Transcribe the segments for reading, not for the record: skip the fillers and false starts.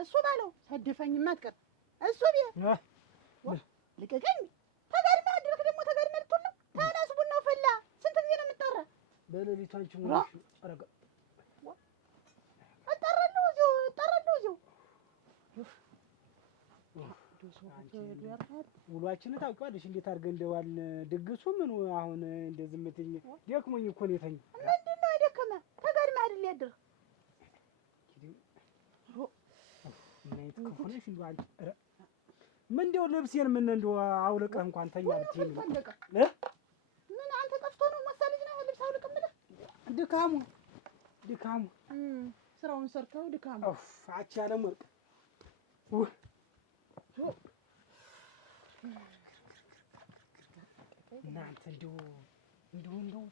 እሱ ባለው ሰደፈኝማ አትቀር እሱ ቤት ልቀቀኝ። ተጋድመ አድረክ ደግሞ ተጋድመ ልትሆን ነው። ተነስ ቡናው ፈላ። ስንት ጊዜ ነው የምጠራ? በሌሊቱ አንቺ ሙላሽ አረጋ እጠራለሁ እዚሁ ውሏችን ታውቂዋለሽ እንዴት አድርገን እንደዋልን ድግሱ ምኑ አሁን እንደዚህ የምትይኝ ደክሞኝ እኮ ነው የተኛው። ምንድን ነው የደከመህ? ተጋድመ አይደል ያደርህ? እናይት ከሆነሽ እንደው አንቺ ምን እንደው ልብሴን ምን እንደው አውልቀህ እንኳን ተኛ ብትይኝ ምን አንተ ጠፍቶ ነው መሰለኝ ነው ልብስ አውልቅ የምልህ? ድካሙ ስራውን ሰርተው ድካሙ አቺ ያለም ወርቅ እናንተ እንደው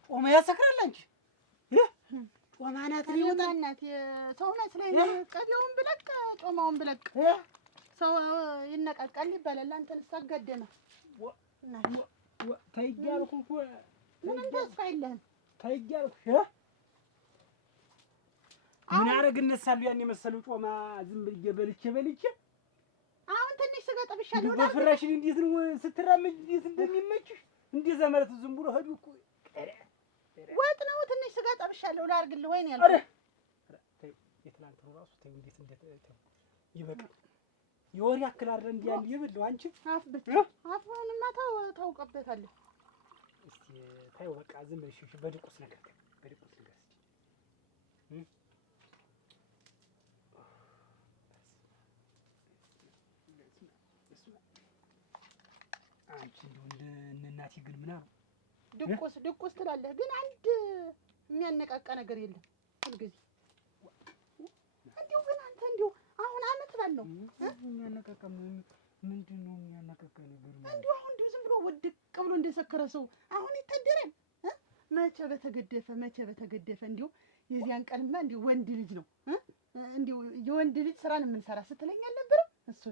ጮማ ያሰክራል። አንቺ ጮማ ናት ይወጣል እናት ሰው ናት ላይ ቀዲያውን ብለቅ ጮማውን ብለቅ ሰው ይነቃቃል ይባላል። አንተን ሳጋደመ ታይያልኩ እኮ ምን ተስፋ የለህም ታይያልኩ ምን አረግ እነሳለሁ ያን የመሰለው ጮማ ዝም ብዬ በልቼ አሁን ትንሽ ስጋ ጠብሻለሁ። በፍራሽ እንዴት ነው ስትራመጅ እንዴት እንደሚመችሽ እንደዛ ማለት ዝም ብሎ ሄዱ እኮ ወጥ ነው። ትንሽ ስጋ ጠብሻለሁ ላርግልህ ወይ ነው ያልኩት። ተይ የትላንት ነው ራሱ ተይ እንዴት እንደተተው ይበቃል። የወር ያክል አይደል እንዴ ያንዴ ይብለው አንቺ አፍህንማ ታውቀበታለህ። እስቲ ታዩ በቃ ዝም ብለሽ በድቁስ ነገር አንቺ እንደው እንደ እናቴ ግን ምናምን ድቁስ ትላለህ፣ ግን አንድ የሚያነቃቃ ነገር የለም። ሁልጊዜ እንዲሁ ግን አንተ እንዲሁ አሁን አመት ባል ነው የሚያነቃቃ ምንድን ነው የሚያነቃቃ ነገር ማለት? እንዲሁ አሁን እንዲሁ ዝም ብሎ ውድቅ ብሎ እንደሰከረ ሰው አሁን ይታደራል። መቼ በተገደፈ እንዲሁ የዚያን ቀንማ እንዲሁ ወንድ ልጅ ነው እንዲሁ የወንድ ልጅ ስራን የምንሰራ ስትለኝ አልነበረም? እሱ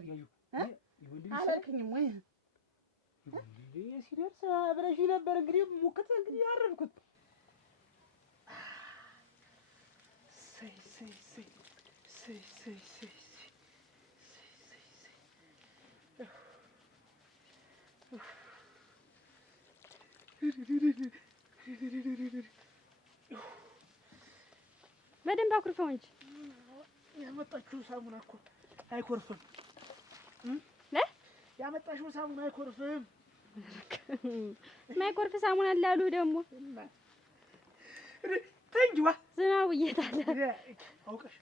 አላልክኝም ወይ? ሲደርስ አብረሽ ነበር እንግዲህ ሙክት እንግዲህ ያረድኩት በደንብ አኩርፈው እንጂ ያመጣችው ሳሙና እኮ አይኮርፍም። ያመጣሽው ሳሙና አይኮርፍም። ማይኮርፍ ሳሙና አላሉ ደግሞ ተንጅዋ ዝናቡ እየጣለ አውቀሽ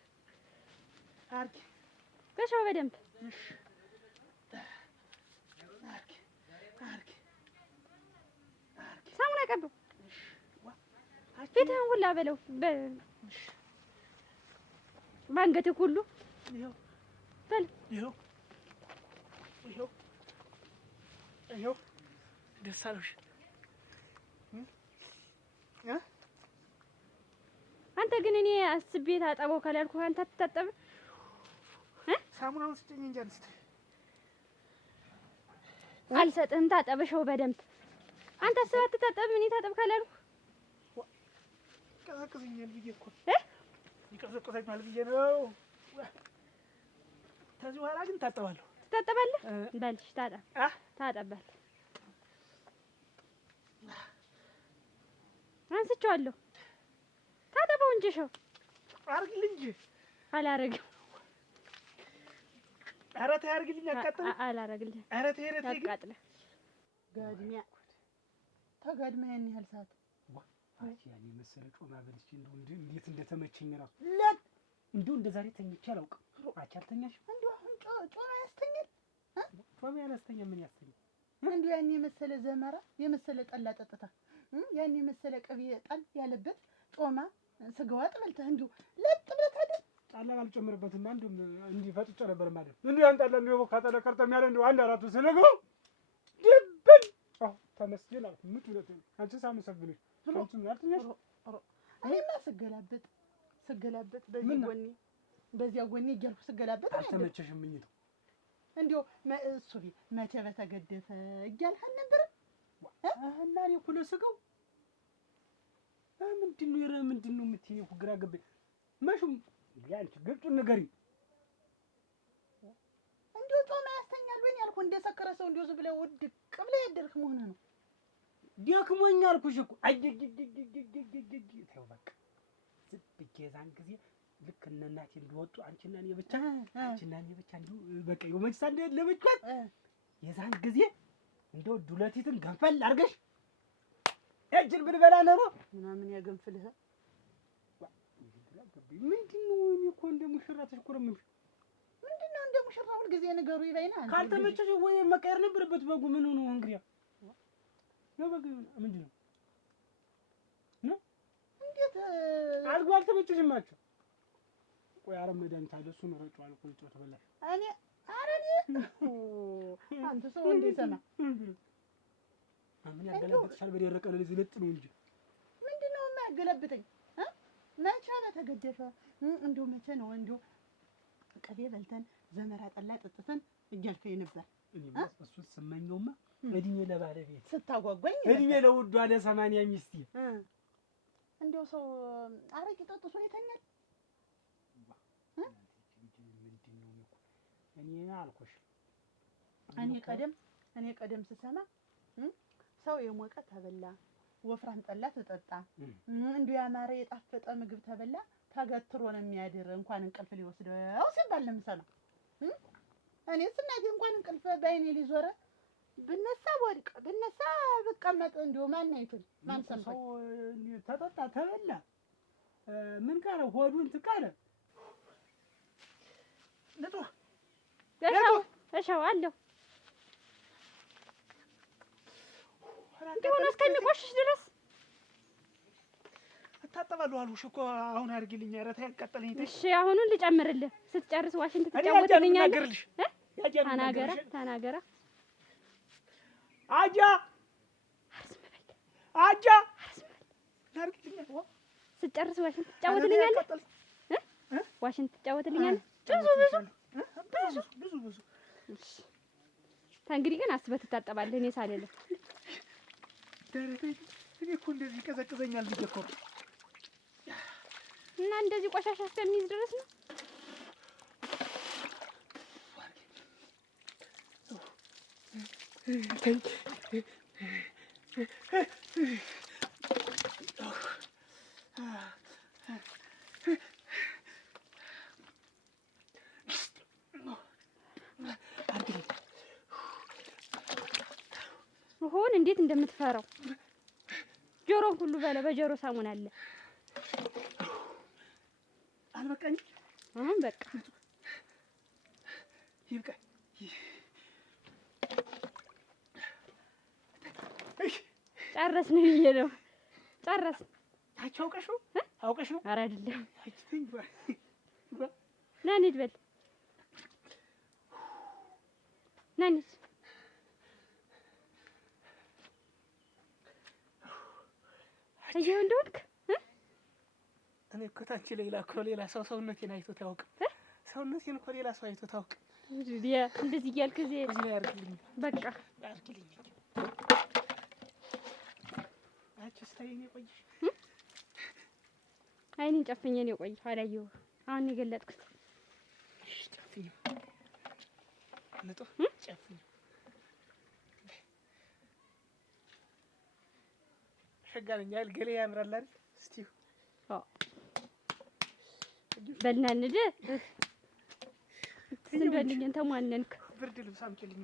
አርኪ በሻው በደንብ አርኪ ሳሙና ቀበው ፊትህን ሁላ በለው ባንገትህ ሁሉ በል ይኸው ደስ አለሽ። አንተ ግን እኔ አስቤ ታጠበው ካላልኩህ አንተ አትታጠብም? ሳሙናውን ስጭኝ እንጂ አንስተ አልሰጥህም። ታጠበሽው በደንብ አንተ አስበህ አትታጠብም። እኔ ታጠብ ካላልኩህ ይቀዘቅዘኛል ብዬ እኮ ይቀዘቅዘኛል ብዬ ነው። ከዚህ በኋላ ግን ታጠባለሁ። ትታጠባለህ? በልሽ ታጠባለህ። አንስቼዋለሁ። ታጠበው እንጂ ሸው አርግልኝ እንጂ አላረግም። ኧረ ተይ አርግልኝ። አቃጥል አላረግልኝ። ኧረ ተይ አቃጥል። ጋድሚያ ተጋድመህ ያን ያህል ሰዓት ያኔ መሰለ ጮማ በልቼ እንዴት እንደተመቸኝ እራሱ ለት እንደው እንደ ዛሬ ተኝቼ አላውቅም። አልተኛሽም? እንደው አሁን ጮማ ያስተኛል? ጮማ ያላስተኛ ምን ያስተኛል? እንደው ያን የመሰለ ዘመራ የመሰለ ጠላ ጠጥታ ያን የመሰለ ቅቤ ጣል ያለበት ጮማ ስጋዋ ጥበልተህ እንደው ለጥ ብለህ አይደል? ጣላ አልጨምርበትም። አንዱም እንዲህ ፈጥጬ ነበር ማለት እንዴ አንጣላ ነው ካጣላ ከርተም ያለ እንደው አንድ አራቱ ስለገው ድብል ተመስገን አልኩ። ምን ብለህ አንቺ ሳመሰግንሽ አንቺ ምን አልተኛሽ? እኔማ ስገላበት በዚህ ጎኔ በዚያ ጎኔ እያልኩ ስገላበት አልተመቸሽም? ምኝቱ እንደው እሱ ቤት መቼ በተገደፈ እያልህ አልነበረም? እና እኔ እኮ ለስጋው ምንድን ነው የምትይኝ? ግራ ገባኝ። መሹም ያንቺ ግልጹን ንገሪኝ። ጾም ያስተኛል ወይ ያልኩህ? እንደሰከረ ሰው እንደው ዝም ብለህ ውድቅ ብለህ ያደርክ መሆንህ ነው። ደክሞኛል አልኩሽ እኮ። ተይው በቃ ዝም ብዬ የዛን ጊዜ ልክ እነ እናቴ እንደወጡ አንቺና እኔ ብቻ እንዲሁ በቃ የመችሳ ለብቻት የዛን ጊዜ እንደው ዱለቲትን ገንፈል አድርገሽ እጅን ብንበላ ኖሮ ምናምን ያገንፍልህ ምንድን ነው? እኔ እኮ እንደ ሙሽራ ተሽኮረምሽ። ምንድን ነው እንደ ሙሽራ ሁልጊዜ ነገሩ ይበይና ካልተመቸሽ ወይ መቀየር ነበረበት። በጉ ምን ሆኖ እንግዲያ ነው በግ ምንድን ነው እንዴት አልጎ አልተመቸሽም ናቸው። ቆይ አረ መድኃኒት አለ እሱን ረጨዋል እኮ ልጨው ተበላሽ። አንተ ሰው እንደሰማ ምን ያገለብጥሻል? በደረቀ ነው ዝልጥ ነው እንጂ ምንድን ነው የማያገለብጠኝ? መቼ በተገደፈ እንደው መቼ ነው እንደው ቅቤ በልተን ዘመራ ጠላ ጠጥተን እያልከኝ ነበር። እኔማ እሱን ስመኘውማ እድሜ ለባለቤት ስታጓጓኝ እድሜ ለውዷ ለ80 ሚስቴ እንደው ሰው አረቂ ጠጥቶ ይተኛል። እኔ አልኩሽ እኔ ቀደም ስሰማ ሰው የሞቀ ተበላ ወፍራም ጠላ ተጠጣ እንዲሁ ያማረ የጣፈጠ ምግብ ተበላ ተገትሮ ነው የሚያድር እንኳን እንቅልፍ ሊወስደው ሲባል ነው የምሰማው። እኔስ እናቴ እንኳን እንቅልፍ በዓይኔ ሊዞረ ብነሳ ወድቅ ብነሳ ብቀመጥ እንዲሁ ማን አይቶኝ ማን ሰምቶኝ? ተጠጣ ተበላ ምን ቀረ? ሆዱን ትቀረ ለጦ እሻው አለው እንደሆነ እስከሚቆሽሽ ድረስ እታጠባለሁ አልኩሽ እኮ። አሁን አድርጊልኝ። ኧረ ተይ አቃጠለኝ። እሺ አሁኑን ልጨምርልህ። ስትጨርስ ዋሽንት ትጫወትልኛለህ። ተናገራ አጃ አድርጊልኝ። ስትጨርስ ዋሽንት ትጫወትልኛለህ። ዋሽንት ትጫወትልኛለህ። ብዙ ከእንግዲህ ግን አስበህ ትታጠባለህ። እኔ ሳልልህ እኔ እኮ እንደዚህ ይቀዘቅዘኛል ብዬሽ እኮ እና እንደዚህ ቆሻሻ እስከሚይዝ ድረስ ነው። ሆን እንዴት እንደምትፈራው ጆሮን ሁሉ በጆሮ ሳሙና አለ። አልበቃኝ። አሁን በቃ ይብቃ። ጨረስን ብዬሽ ነው። ጨረስን። አንቺ አውቀሽ ነው? ኧረ አይደለም። ና እንሂድ በል ና እንሂድ። አየኸው እንደሆንክ እኔ እኮ ታንቺ ሌላ እኮ ሌላ ሰው ሰውነቴን አይቶት አያውቅም። ሰውነቴን እኮ ሌላ ሰው አይቶት አያውቅም። እንደዚህ እያልክ እዚህ ያርግልኝ። በቃ ያርግልኝ። አንቺስ ታየኝ ቆይሽ። አይኔን ጨፍኜ ነው የቆየሁ። አላየሁም። አሁን የገለጥኩት። እሺ ጨፍኝ ለጦ ጨፍኝ። ሸጋ ነኝ አይደል? ገሌ ያምራል አይደል? እስቲ በልና እንሂድ። ዝም በልኝ አንተ ማንነንክ? ብርድ ልብስ አምጪልኝ።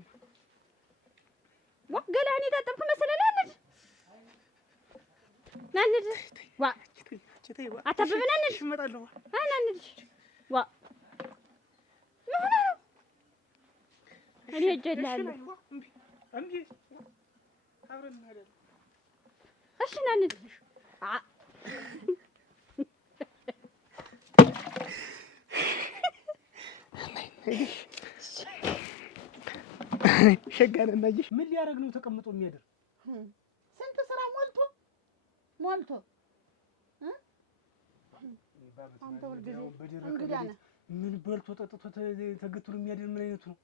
ገላህን የታጠብኩ መሰለህ? ና እንሂድ። አታብብ። ና እንሂድ። እመጣለሁ። ና እንሂድ። ምን ሆነህ ነው? እኔ ሄጄልሃለሁ። እምቢ አብረን እንሄዳለን። እሺ ና እንሂድ። ሸጋን እናይሽ። ምን ሊያደርግ ነው ተቀምጦ የሚያድር? ስንት ስራ ሞልቶ አንተ ሁልጊዜ እንግዲህ ነህ። ምን በልቶ ጠጥቶ ተገትሮ የሚያድር ምን አይነቱ ነው?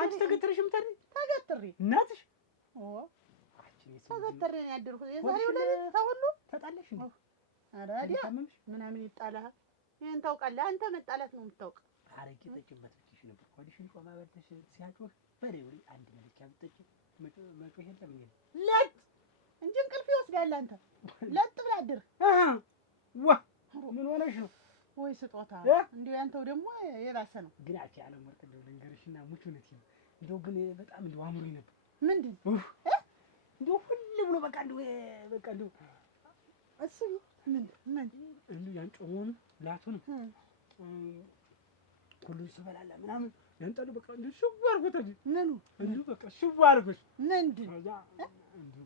አንቺ ተገትረሽ የምታድሪ? ተገትሬ እናትሽ ተገትሬ ነው ያደርኩት። የዛሬው ለሊት ተሁሉ ተጣላሽ እንዴ? ኧረ አይዲያ ምናምን ይጣላል። ይሄን ታውቃለህ አንተ። መጣላት ነው የምታውቅ። አረቄ ጠጪበት ልልሽ ነበር። ሆድሽን ጮማ በልተሽ ሲያጮህ በሬው አንድ መለኪያ ብትጠጪ መጮህ የለም ይሄ ለጥ እንጂ እንቅልፍ ይወስዳል። አንተ ለጥ ብለህ አድር። ዋ ምን ሆነሽ ነው? ወይ ስጦታ እንዲሁ ያንተው ደግሞ የባሰ ነው። ግን አቺ ዓለም ወርቅ እንደው ልንገርሽና ሙች እውነት ነው። እንደው ግን በጣም እንደው አምሮኝ ነበር። ምንድን እንደው ሁሉ ብሎ በቃ እንደው እሱ ምን እንደው ያን ጮሙን ላቱን ሁሉን ስበላላ ምናምን ያንጣሉ በቃ እንደው ሽው አድርጎት ምኑ እንደው በቃ ሽው አድርጎሽ ምንድን እንደው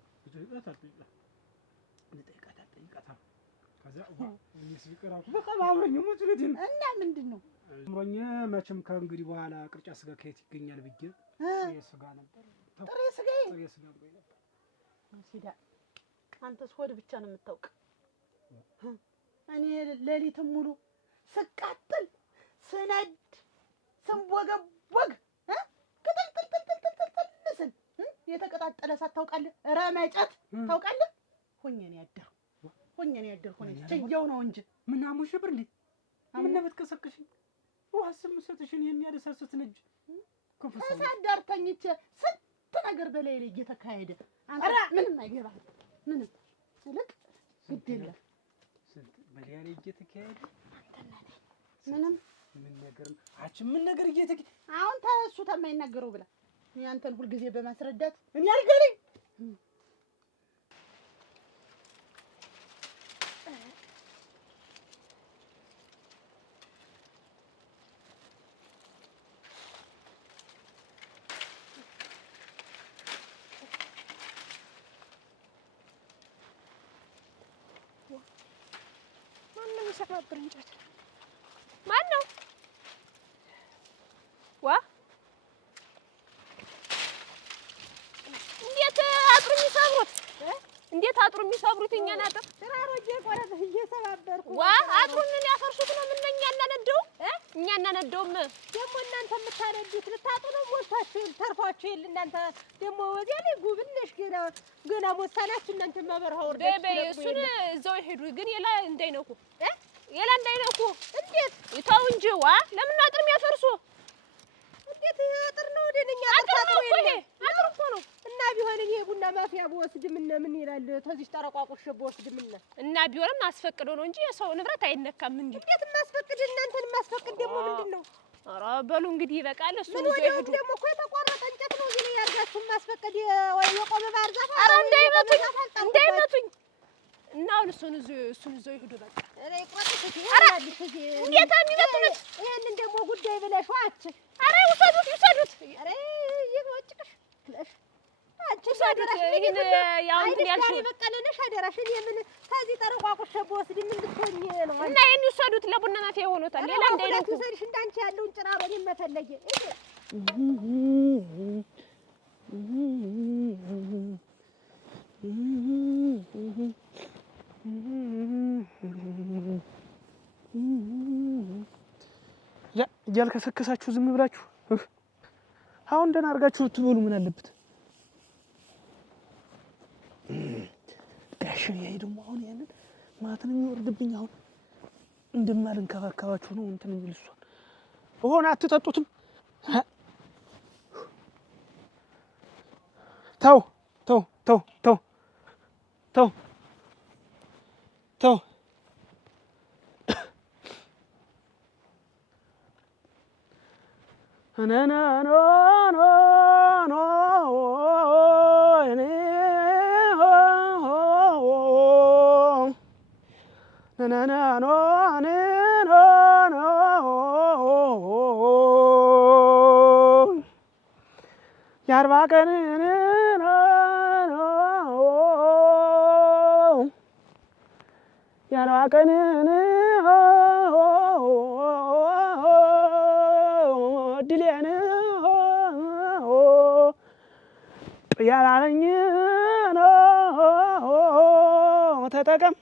ልጠይቃት ከዛ እኔስ ቢቀራኩ በጣም አምሮኝ ሙች እውነት ነው። እና ምንድን ነው አምሮኝ መቼም ከእንግዲህ በኋላ ቅርጫ ስጋ ከየት ይገኛል ብዬ ጥሬ ስጋ ነበር ጥሬ ስጋ ነበር ሲዳ አንተስ ሆድ ብቻ ነው የምታውቅ። እኔ ሌሊትም ሙሉ ስቃጥል ስነድ ስንቦገቦግ ቅጥልጥልጥልጥልጥል የተቀጣጠለ እሳት ታውቃለህ? ረመጨት ታውቃለህ? ሆኜ ነው ያደርኩ ችየው ነው እንጂ ምን አሞሽ ነበር እንዴ? ምን ነበር ተቀሰቅሽኝ? ውሃስ ምሰጥሽን የሚያደሳስት ነጅ ክፉ ሰው ተሳዳር ተኝቼ ስንት ነገር በላይ ላይ እየተካሄደ አንተ ምንም አይገባም። ምንም ልክ ግድ የለም ስንት በላይ ላይ እየተካሄደ ምንም ምን ነገር እየተካሄደ አሁን ተሱ ተማይናገረው ብላ ያንተን ሁልጊዜ በማስረዳት እኔ አልገለኝ ሰባብር እንጨት ማን ነው? ዋ እንዴት አጥሩ የሚሰብሩት እኛን አጥር ተራሮጄ ቆረጥ እየሰባበርኩ ዋ አጥሩን ሊያፈርሱት ነው። ምን እኛ እናነደውም ደግሞ እናንተ የምታነዱት ልታጡ ነው። ሞልታችሁ ተርፏችሁ የለ እናንተ ደግሞ ወዲያ ላይ ጉብነሽ ገና ሞሳናችሁ እናንተ ማበረሃ ወርዳችሁ በይ እሱን እዛው ይሄዱ። ግን የላ እንዳይነኩ እንዴት ይታው እንጂ ዋ ለምን አጥር የሚያፈርሱ? እንዴት አጥር ነው ወደኛ አጥር እኮ ነው። እና ቢሆን እኔ ቡና ማፊያ በወስድ ምን ይላል? ተዚህ ተረቋቁሽ በወስድ እና ቢሆንም አስፈቅዶ ነው እንጂ የሰው ንብረት አይነካም። እንዴት ማስፈቅድ እናንተን ማስፈቅድ ደግሞ ምንድነው? ኧረ በሉ እንግዲህ ይበቃል። እሱ ነው ይሄዱ ደግሞ እኮ የተቆረጠ እንጨት ነው እዚህ ያርጋችሁ ማስፈቅድ ወይ የቆመ ባህር ዛፍ ኧረ እንዳይመቱኝ እና አሁን እሱን ይዘው ይሄዱ በቃ። እኔ ቆጥቼ እንዴት የሚመጡት ይሄንን ደግሞ ጉዳይ ብለሽ ዋች ኧረ ይውሰዱት ኧረ ይወጭቅሽ አንቺ ሰዱት ይሄን ያው እንትን ያልሽው በቀለነሽ አደራሽን የምን ከዚህ ተረቋቁሽ በወስድ ምን ልትሆኝ ነው? እና ይሄን ይወሰዱት ለቡና ማፊያ ሆኖታል። ሌላ እንዳይነኩ ዘርሽ እንዳንቺ ያለውን ጭራሮን መፈለጌ እያልከሰከሳችሁ ዝም ብላችሁ አሁን ደህና አድርጋችሁ ትበሉ ምን አለበት? ጋሽ ያይ ደግሞ አሁን ያንን ማትን የሚወርድብኝ አሁን እንደማልንከባከባችሁ ነው እንትን የሚል እሷን ሆነ አትጠጡትም። ተው የአርባ ቀን ድሌን ያላለኝ ተጠቀም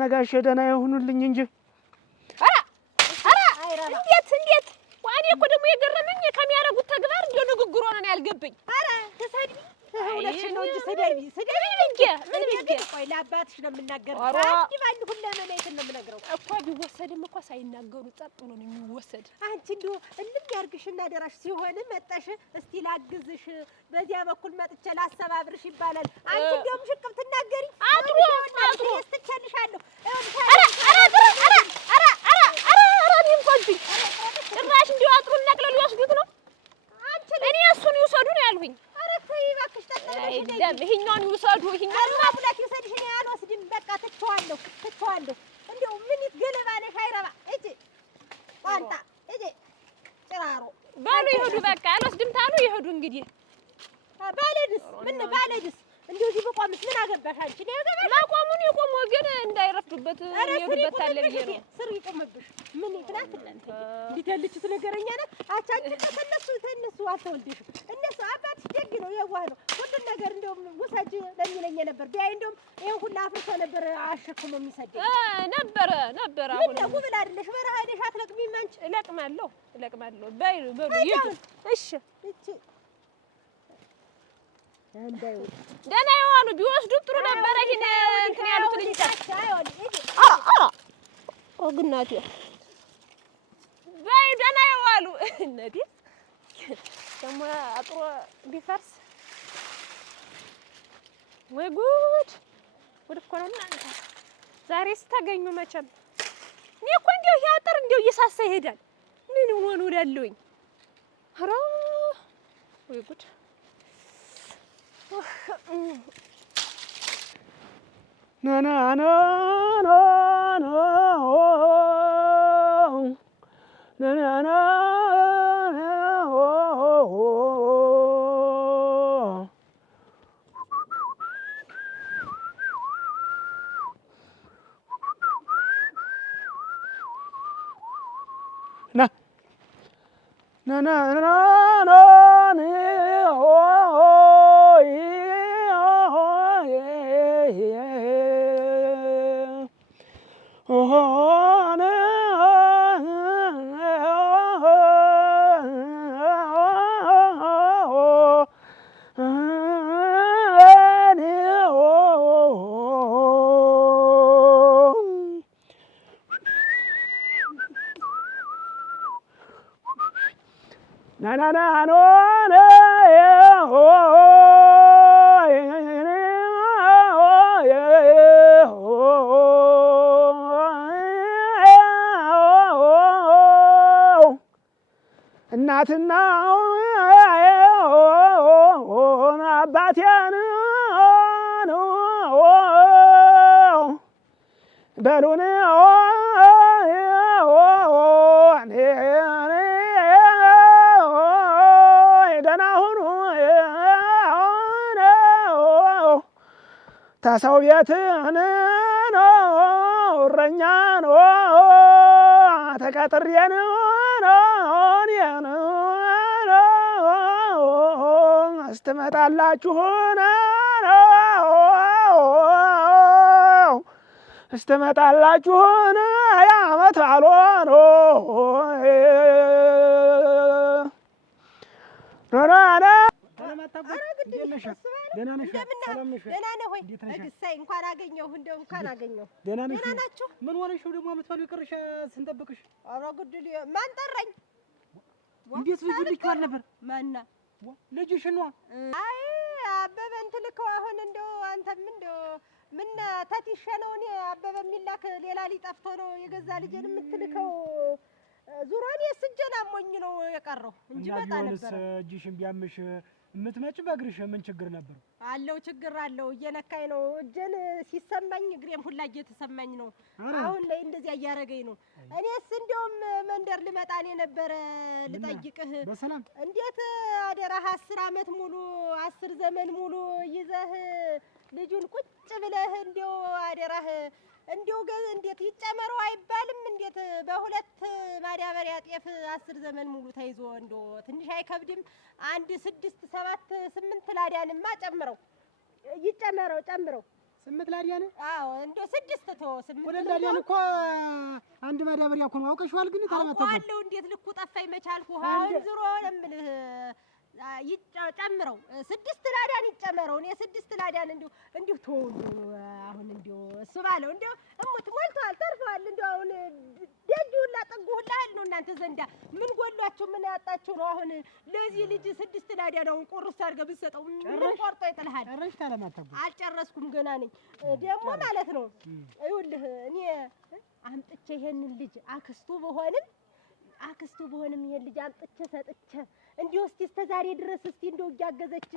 ነጋሽ ደህና ይሁኑልኝ እንጂ እንዴት ዋኔ እኮ ደግሞ የገረመኝ ከሚያደርጉት ተግባር እንደው ንግግሩ ነው ያልገባኝ። ኧረ ተሳድቢ እውነትሽን ነው እንጂ ስደቢ ምን ብዬ ቆይ ለአባትሽ ነው የምናገረው። አንድ ባንድ ሁላ መላይትን ነው የምነግረው እኮ ቢወሰድም እኮ ሳይናገሩ ጸጥ ብሎ ነው የሚወሰድ። አንቺ እንደው እልም ያርግሽና ደራሽ ሲሆን መጣሽ እስቲ ላግዝሽ በዚያ በኩል መጥቼ ላሰባብርሽ ይባላል። አንቺ እንደውም ሽቅብ ትናገሪ አጥሩ እስትከልሻለሁ። ጭራሽ እንዲሁ አጥሩን ነቅለው ሊወስዱት ነው። እኔ እሱን ይውሰዱ ነው ያልሁኝ። ኧረ ተይ እባክሽ አይደለም ይሄኛውን ይውሰዱ። ይሄኛውን ማሙላት ይውሰድሽ። እኔ አልወስድም በቃ ትቼዋለሁ። እንደው ምን ገለባ ነሽ አይረባ እጂ ቋንጣ እጂ ጭራሮ በሉ ይሄዱ። በቃ አልወስድም ታሉ ይሄዱ። እንግዲህ ባለድስ እንደው እዚህ በቋምስ ምን አገባሽ አንቺ? ነው ያገባሽ ማቆሙን የቆመው ግን እንዳይረፍዱበት ይሄዱበት አለ ብዬ ነው። ስር ይቆምብሽ ምን ይክላት እናንተ እንዴት ያለችት ነገረኛ ናት። አንቺ ተነሱ አትወልድሽም። እነሱ አባትሽ ደግ ነው የዋህ ነው ሁሉን ነገር እንደውም ውሰጅ ለሚለኝ ነበር። ቢያይ እንደውም ይሄን ሁሉ አፍርሶ ነበር አሸክሞ የሚሰደኝ ነበር። አሁን ነው ጉብል አይደለሽ በረሃ ሄደሽ አትለቅሚም አንቺ? እለቅማለሁ በሉ ይሄዱ። እሺ እቺ እንዳይ ደህና የዋሉ ቢወስዱ ጥሩ ነበረ። ይሄን እንትን ያሉት ልጅ ግናቴ በይ ደህና የዋሉ እነዲ ደግሞ አጥሮ ቢፈርስ ወይ ጉድ እኮ ነው እናንተ ዛሬ ስታገኙ መቼም እኔ እኮ እንደው ያጥር እንደው እየሳሳ ይሄዳል። ምን ሆኖ እላለሁኝ። ኧረ ወይ ጉድ ናና እናትና አባቴን በሉን ደህና ሁኑ ተሰው ቤት እረኛ ተቀጥሬ እስትመጣላችሁን ያመት አልሆኖ ደህና ነህ ወይ? እሰይ እንኳን አገኘሁ። እንደው እንኳን አገኘሁ። ደህና ናችሁ? ምን ሆነሽ ደግሞ አመትባሉ ይቀርሽ ስንጠብቅሽ? ኧረ ጉድል ማን ጠራኝ? እንዴት ልጅ ነበር? ማና ልጅሽ ነው? አይ አበበን ትልከው አሁን እንደው አንተም እንደው ምን ተቲሸ ነው? እኔ አበበ የሚላክ ሌላ ሊጠፍቶ ነው የገዛ ልጄን የምትልከው? ዙሮን የስጀን አሞኝ ነው የቀረው እንጂ በጣ ነበር። እጅሽን ቢያምሽ የምትመጪ በእግርሽ ምን ችግር ነበር? አለው ችግር አለው። እየነካኝ ነው እጄን ሲሰማኝ እግሬም ሁላ እየተሰማኝ ነው። አሁን ላይ እንደዚያ እያረገኝ ነው። እኔስ እንደውም መንደር ልመጣ ነው ነበር ልጠይቅህ። በሰላም እንዴት አደራህ 10 ዓመት ሙሉ 10 ዘመን ሙሉ ይዘህ ልጁን ቁጭ ብለህ እንደው አደራህ እንደው እንዴት ይጨመረው አይባልም? እንዴት በሁለት ማዳበሪያ ጤፍ 10 ዘመን ሙሉ ተይዞ እንደው ትንሽ አይከብድም? 1 6 7 8 ላዲያንማ ጨምረው ይጨመረው ጨምረው 8 ላዲያን? አዎ እንደው 6 ተው 8 ወደ ላዲያን እኮ አንድ ማዳበሪያ እኮ ነው። አውቀሽዋል ግን ታላማጣው አውቀዋለሁ። እንዴት ልኩ ጠፋኝ መቻልኩ። አሁን ዝሮ ለምልህ ጨምረው 6 ላዳን ይጨመረው። እኔ 6 ላዳን እንዲሁ ተወው። አሁን እንዲሁ እሱ ባለው እንዲሁ እሙት ሞልቷል፣ ተርፈዋል። እንዲሁ አሁን ደጅ ሁላ ጥጉ ሁላ አይደል ነው እናንተ ዘንዳ ምን ጎሏችሁ ምን ያጣችሁ ነው? አሁን ለዚህ ልጅ 6 ላዳን አሁን ቁርስ አድርገህ ብትሰጠው ምን ቆርጦ ይጥልሃል? ጨረሽ ታለማታቡ አልጨረስኩም ገና ነኝ ደግሞ ማለት ነው። ይኸውልህ እኔ አምጥቼ ይሄንን ልጅ አክስቱ በሆንም ይሄን ልጅ አምጥቼ ሰጥቼ እንዲሁ እስከ ዛሬ ድረስ እንደው እያገዘች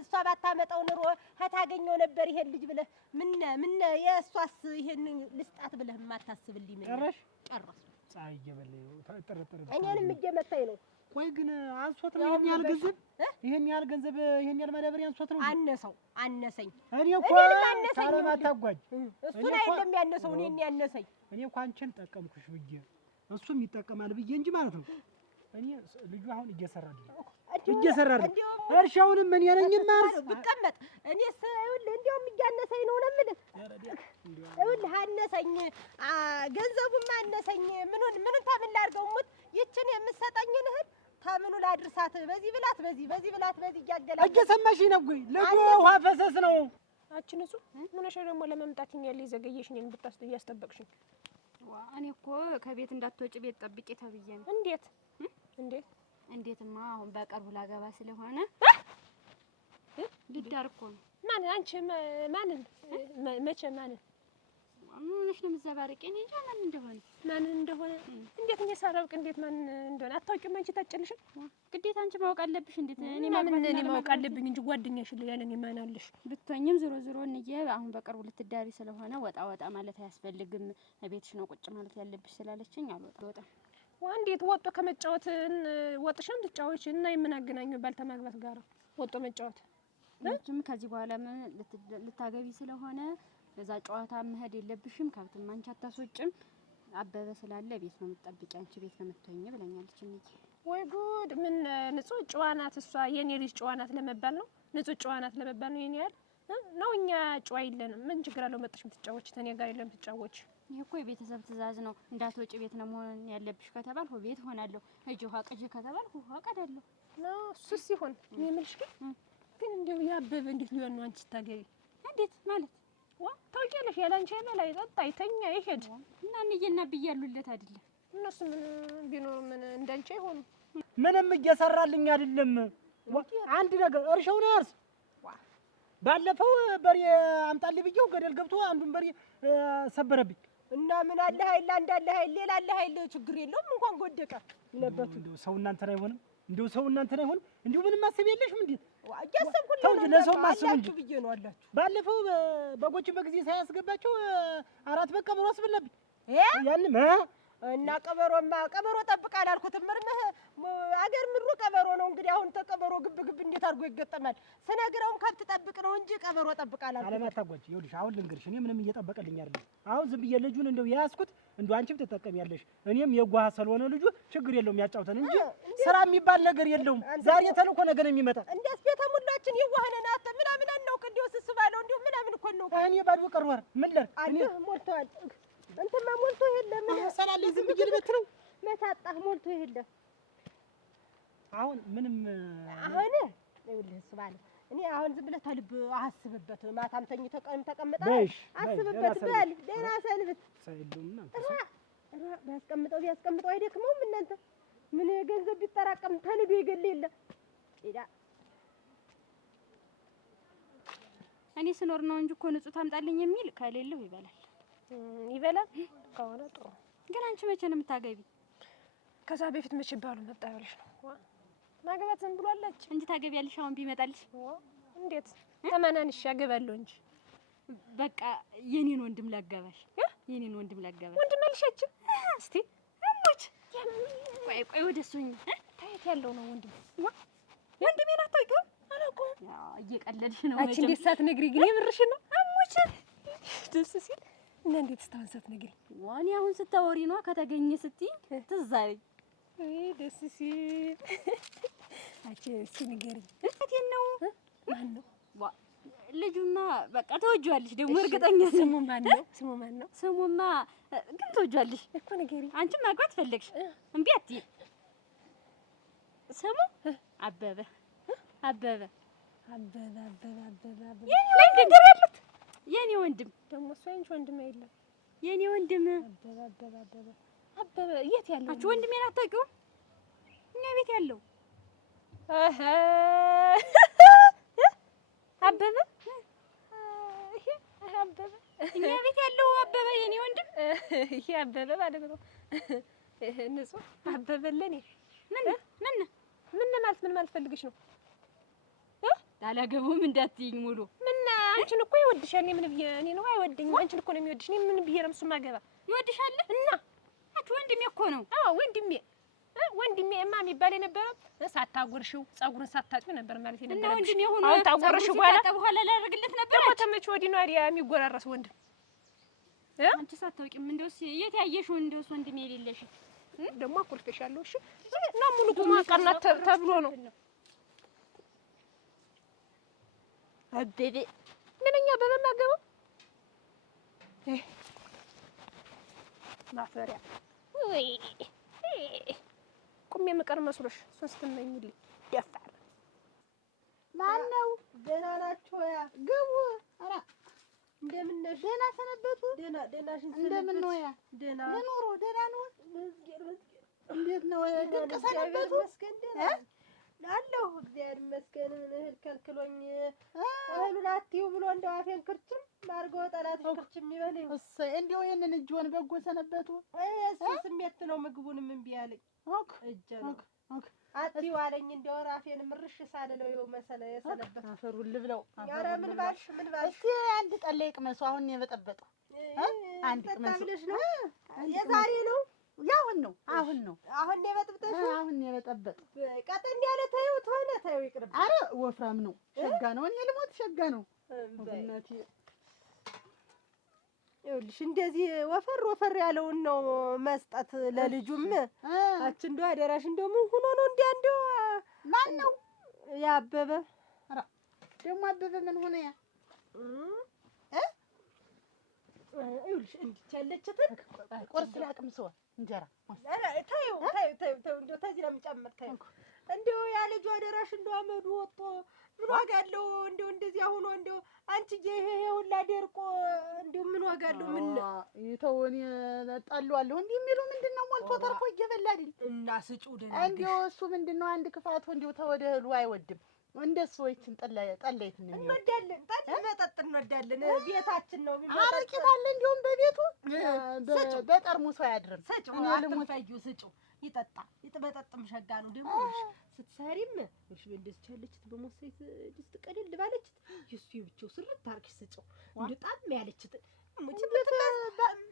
እሷ ባታመጣው ኑሮ ታገኘው ነበር ይሄን ልጅ ብለህ ምን የእሷስ ይሄን ልስጣት ብለህ የማታስብልኝ ምን ጨረሽ? ጨረስኩ። ፀሐይ እየበለኝ ተረተረ እኔንም እየመታኝ ነው። ቆይ ግን አንሶት ነው ይሄን ያህል ገንዘብ ይሄን ያህል ማዳበሪያ አንሶት ነው? አነሰኝ። እኔ እኮ ታለማታጓጅ እሱን አይደለም ያነሰው እኔን ያነሰኝ። እኔ እኮ አንቺን ጠቀምኩሽ ብዬ እሱም ይጠቀማል ብዬ እንጂ ማለት ነው። እኔ ልጁ አሁን እየሰራ አይደል እርሻውንም ምን ያነኝ ማርስ ብቀመጥ እኔስ ይኸውልህ እንደውም እያነሰኝ ነው የምልህ። ይኸውልህ አነሰኝ፣ ገንዘቡም አነሰኝ። ምኑን ታምን ላድርገው? ሙት ይችን የምትሰጠኝን እህል ታምኑ ላድርሳት? በዚህ ብላት በዚህ እያገላል እየሰማሽኝ ነው ወይ? ልጁ ውሃ ፈሰስ ነው። አንቺ ንጹህ ምን ሆነሽ ደግሞ ለመምጣት ያለ ይዘገየሽ እኔን እያስጠበቅሽኝ? እኔ እኮ ከቤት እንዳትወጪ ቤት ጠብቄ ተብዬ ነው። እንዴትማ አሁን በቅርቡ ላገባ ስለሆነ ሊዳር እኮ ነው። ማን አንቺ ማንን መቼ ማንን ምንሽ ነው የምትዘባርቂ? እኔ እንጃ ማን እንደሆነ እንዴት እኔ ሳላውቅ እንዴት ማን እንደሆነ አታውቂም? አንቺ ታጨልሽም ግዴታ አንቺ ማወቅ አለብሽ። እንዴት እኔ ማወቅ አለብኝ እንጂ ጓደኛሽ ያለን ማን አለሽ? ብትሆኝም ዞሮ እንዬ አሁን በቅርቡ ልትዳሪ ስለሆነ ወጣ ማለት አያስፈልግም፣ ቤትሽ ነው ቁጭ ማለት ያለብሽ ስላለችኝ አልወጣም። እንዴት ወጦ ከመጫወት ወጥሽም ትጫወች እና የምናገናኘው ባልተማግባት ጋር ወጦ መጫወት ልጅም ከዚህ በኋላ ልታገቢ ስለሆነ ለዛ ጨዋታ መሄድ የለብሽም። ከብትም አንቺ አታስወጭም። አበበ ስላለ ቤት ነው የምትጠብቂ፣ አንቺ ቤት ነው የምትሆኚ ብለኛለች። እንጂ ወይ ጉድ! ምን ንጹህ ጨዋ ናት እሷ። የኔ ልጅ ጨዋ ናት ለመባል ነው? ንጹህ ጨዋ ናት ለመባል ነው? የኔ ያህል ነው። እኛ ጨዋ የለንም። ምን ችግር አለው መጥሽ የምትጫወች ተኔ ጋር የለም ትጫወች። ይሄ እኮ የቤተሰብ ትእዛዝ ነው። እንዳትወጪ ቤት ነው መሆን ያለብሽ ከተባልኩ ቤት ሆናለሁ። እጅ ውሃ ቅጂ ከተባልኩ ውሃ ቀዳለሁ ነው። እሱ ሲሆን እኔ የምልሽ ግን እንደው ያበበ እንዴት ሊሆን ነው አንቺ ስታገቢ? እንዴት ማለት ታውቂያለሽ? ያላንቺ አይበላ ይጠጣ ይተኛ ይሄድ እና እንዬና ብያሉለት አይደለም። እነሱ ምን ቢኖር ምን እንዳንቺ አይሆኑ። ምንም እየሰራልኝ አይደለም። አንድ ነገር እርሻውን ያርስ። ባለፈው በሬ አምጣልኝ ብዬው ገደል ገብቶ አንዱን በሬ ሰበረብኝ እና ምን አለ ኃይል እንዳለ ኃይል ሌላ አለ ኃይል ችግር የለውም እንኳን ጎደቀ ይነበቱ። እንደው ሰው እናንተን አይሆንም? እንደው ሰው እናንተን አይሆንም? እንደው ምንም ማሰብ የለሽም እንዴ? ያሰብኩልህ ነው ለሰው ማሰብ እንጂ ብዬ ነው አላችሁ። ባለፈው በጎች በጊዜ ሳያስገባቸው 4 በግ ቀበሮ አስበላብኝ። ያንም እና ቀበሮ ጠብቅ አላልኩትም። ምርምህ አገር ምድሩ ቀበሮ ነው። እንግዲህ አሁን ተቀበሮ ግብ እንዴት አድርጎ ይገጠማል? ስነግረውም ከብት ጠብቅ ነው እንጂ ቀበሮ ጠብቅ አላልኩትም። አለማታጓጅ ይኸውልሽ፣ አሁን ልንገርሽ፣ እኔ ምንም እየጠበቀልኝ አይደለም። አሁን ዝም ብዬ ልጁን እንደው ያያዝኩት እንደው አንቺም ትጠቀሚያለሽ፣ እኔም የጓሃ ስለሆነ ልጁ ችግር የለውም ያጫውተን እንጂ ስራ የሚባል ነገር የለውም። ዛሬ ተልኮ ነገር የሚመጣ እንዴስ ቤተ ሙላችን ይዋህነን አተ ምናምን አናውቅ እንዴው ስስባለው እንዴው ምናምን እኮ ነው። እኔ ባዶ ቀርዋር ምን ለር እኔ ሞልቷል። እንተማ ሞልቶ የለም ሰላሌ ዝም ብዬ ልበት ነው መታጣህ ሞልቶ የለም። አሁን ምንም አሁን ይኸውልህ ስባለ እኔ አሁን ዝም ብለህ ተልብ አስብበት። ማታም ተኝተህ ቀንም ተቀምጠህ አስብበት። በል ደህና ሰንብት። ሳይሉምና ቢያስቀምጠው አይደክመውም። እናንተ ምን ገንዘብ ቢጠራቀም ተንዶ ይገል የለ ሄዳ እኔ ስኖር ነው እንጂ እኮ ንጹህ ታምጣልኝ የሚል ከሌለው ይበላል ከሆነ ጥሩ። ግን አንቺ መቼ ነው የምታገቢ? ከዛ በፊት መቼ ባሉ መጣ ብለሽ ነው ማገባት ዝም ብሏለች እንጂ ታገቢያለሽ። አሁን ቢመጣልሽ እንዴት ተመናንሽ ያገባለሁ እንጂ በቃ የኔን ወንድም ላጋባሽ። ወንድም አልሻች እስቲ እሞች ቆይ ወደሱኝ ታየት ያለው ነው ወንድሜን አታውቂውም? አላውቀውም። እየቀለድሽ ነው አንቺ። እንዴት ሳትነግሪ ግን የምርሽን ነው? እሞች ደስ ሲል እና እንዴት ስታንሳት ነገር ዋኔ አሁን ስታወሪ ነው ከተገኘ ስትይ ትዝ አለኝ። ደስ ሲል አንቺ እስኪ ንገሪኝ። እንዴት ነው? ማን ነው? ልጁማ በቃ ተወጇልሽ። ደግሞ እርግጠኛ ስሙ ማን ነው? ስሙማ ግን ተወጇልሽ እኮ ንገሪኝ። አንቺ ማግባት ፈለግሽ እምቢ አትይም። ስሙ አበበ አበበ የኔ ወንድም ደግሞ እሱ አንቺ ወንድም አይደለም የኔ ወንድም አበበ የት ያለው? አንቺ ወንድሜን አታውቂውም? እኛ ቤት ያለው አበበ እኛ ቤት ያለው አበበ የኔ ወንድም ይሄ አበበ ማለት ነው። ንጹህ አበበ ለኔ ምን ማለት ፈልግሽ ነው? አላገባውም እንዳትይኝ ሙሉ ምን አንቺን እኮ ይወድሻል። እኔ ምን ብዬ እኔ ነው አይወደኝም። አንቺን እኮ ነው የሚወድሽ። እኔ ምን ብዬ ነው እሱን ማገባ? ይወድሻል እና አንቺ ወንድሜ እኮ ነው። አዎ ወንድሜ እማ የሚባል የነበረው ሳታጎርሽው ፀጉርን ሳታጥቢው ነበር ማለት የነበረው። እና ወንድሜ ሆኖ አሁን ታጎርሽው በኋላ ላደርግለት ነበር። ደግሞ ተመች ወዲህ ነው አይደል የሚጎራረስ ወንድም። አንቺ ሳታውቂም እንደውስ የት ያየሽው እንደውስ ወንድሜ የሌለሽ ደግሞ አኩርፈሻለሁ። እሺ እና ሙሉ ቁማ ቀናት ተብሎ ነው አበቤ ምንኛ በመማገበው ማፈሪያ ወይ ቁሜ የምቀር መስሎሽ እሱን ስትመኝልኝ ደፋር። ማነው? ደህና ናችሁ? ያ ግቡ። ኧረ እንደምን ነሽ? ደህና ሰነበቱ? ደህናሽን እንደምን ነው? ያ ደህና ለኖሮ ደህና ነው። እንዴት ነው? ድንቅ ሰነበቱ? አለሁ እግዚአብሔር ይመስገን። እህል ከልክሎኝ እህሉን አትይው ብሎ እንደው አፌን ክርችም አድርጎ ጠላትሽ ክርችም ይበለኝ። እሰይ እንደው ይሄንን እጅዎን በጎ ሰነበቱ? እሱ ስሜት ነው ምግቡንም እምቢ አለኝ። እጄ ነው አትይው አለኝ። እንደው አፌን ምርሽ ሳልለው ይኸው መሰለ የሰነበት አፈሩን ልብለው። ኧረ ምን ባልሽ እስኪ አንድ ጠላ ይቅመሱ። አሁን የበጠበጠው አንድ ቅመሱ ነው። የዛሬ ነው ያሁን ነው አሁን የበጥብጠሽ አሁን የበጠበጥ ቀጠን ያለ ታዩ ተሆነ ታዩ ይቅርብ። አረ ወፍራም ነው ሸጋ ነው። እኔ ልሞት ሸጋ ነው እናቴ። ይኸውልሽ እንደዚህ ወፈር ያለውን ነው መስጠት ለልጁም። አች እንደው አደራሽ እንደው ምን ሆኖ ነው እንዴ? እንደው ማን ነው ያበበ? አረ ደግሞ አበበ ምን ሆነ? ያ ይኸውልሽ እንዲቻለችትን ቁርስ ላቅምሰው እንጀራ ታዩ እንደው ተዚህ ለምጨምር ታዩ እንደው ያ ልጁ አደራሽ እንደው አመዱ ወጥቶ ምን ዋጋ አለው? እንደው እንደዚህ ሆኖ እንደው አንቺዬ ይሄ ሁላ ደርቆ እንደው ምን ዋጋ አለው? ምን ይተው እኔ እጣለዋለሁ እንዲህ የሚሉ ምንድነው? ሞልቶ ተርፎ እየበላ አይደል እና ስጪው ደህና እንደው እሱ ምንድነው አንድ ክፋቱ እንደው ተወደ እህሉ አይወድም። እንደሱ ወይችን ጠላይት ነው እንወዳለን። ጠላ መጠጥ እንወዳለን። ቤታችን ነው የሚመጣ አረቂት አለ እንደውም በቤቱ በጠርሙስ አያድርም። ስጪው አትፈዩ ስጪው ይጠጣ ይጠበጠጥም ሸጋ ነው። ደግሞ ስትሰሪም እሺ በእንደዚህ ያለችት በሞሰይት ድስት ቀደል ባለችት ይሱ ይብቸው ስርት ታርኪ ስጪው እንደጣም ያለችት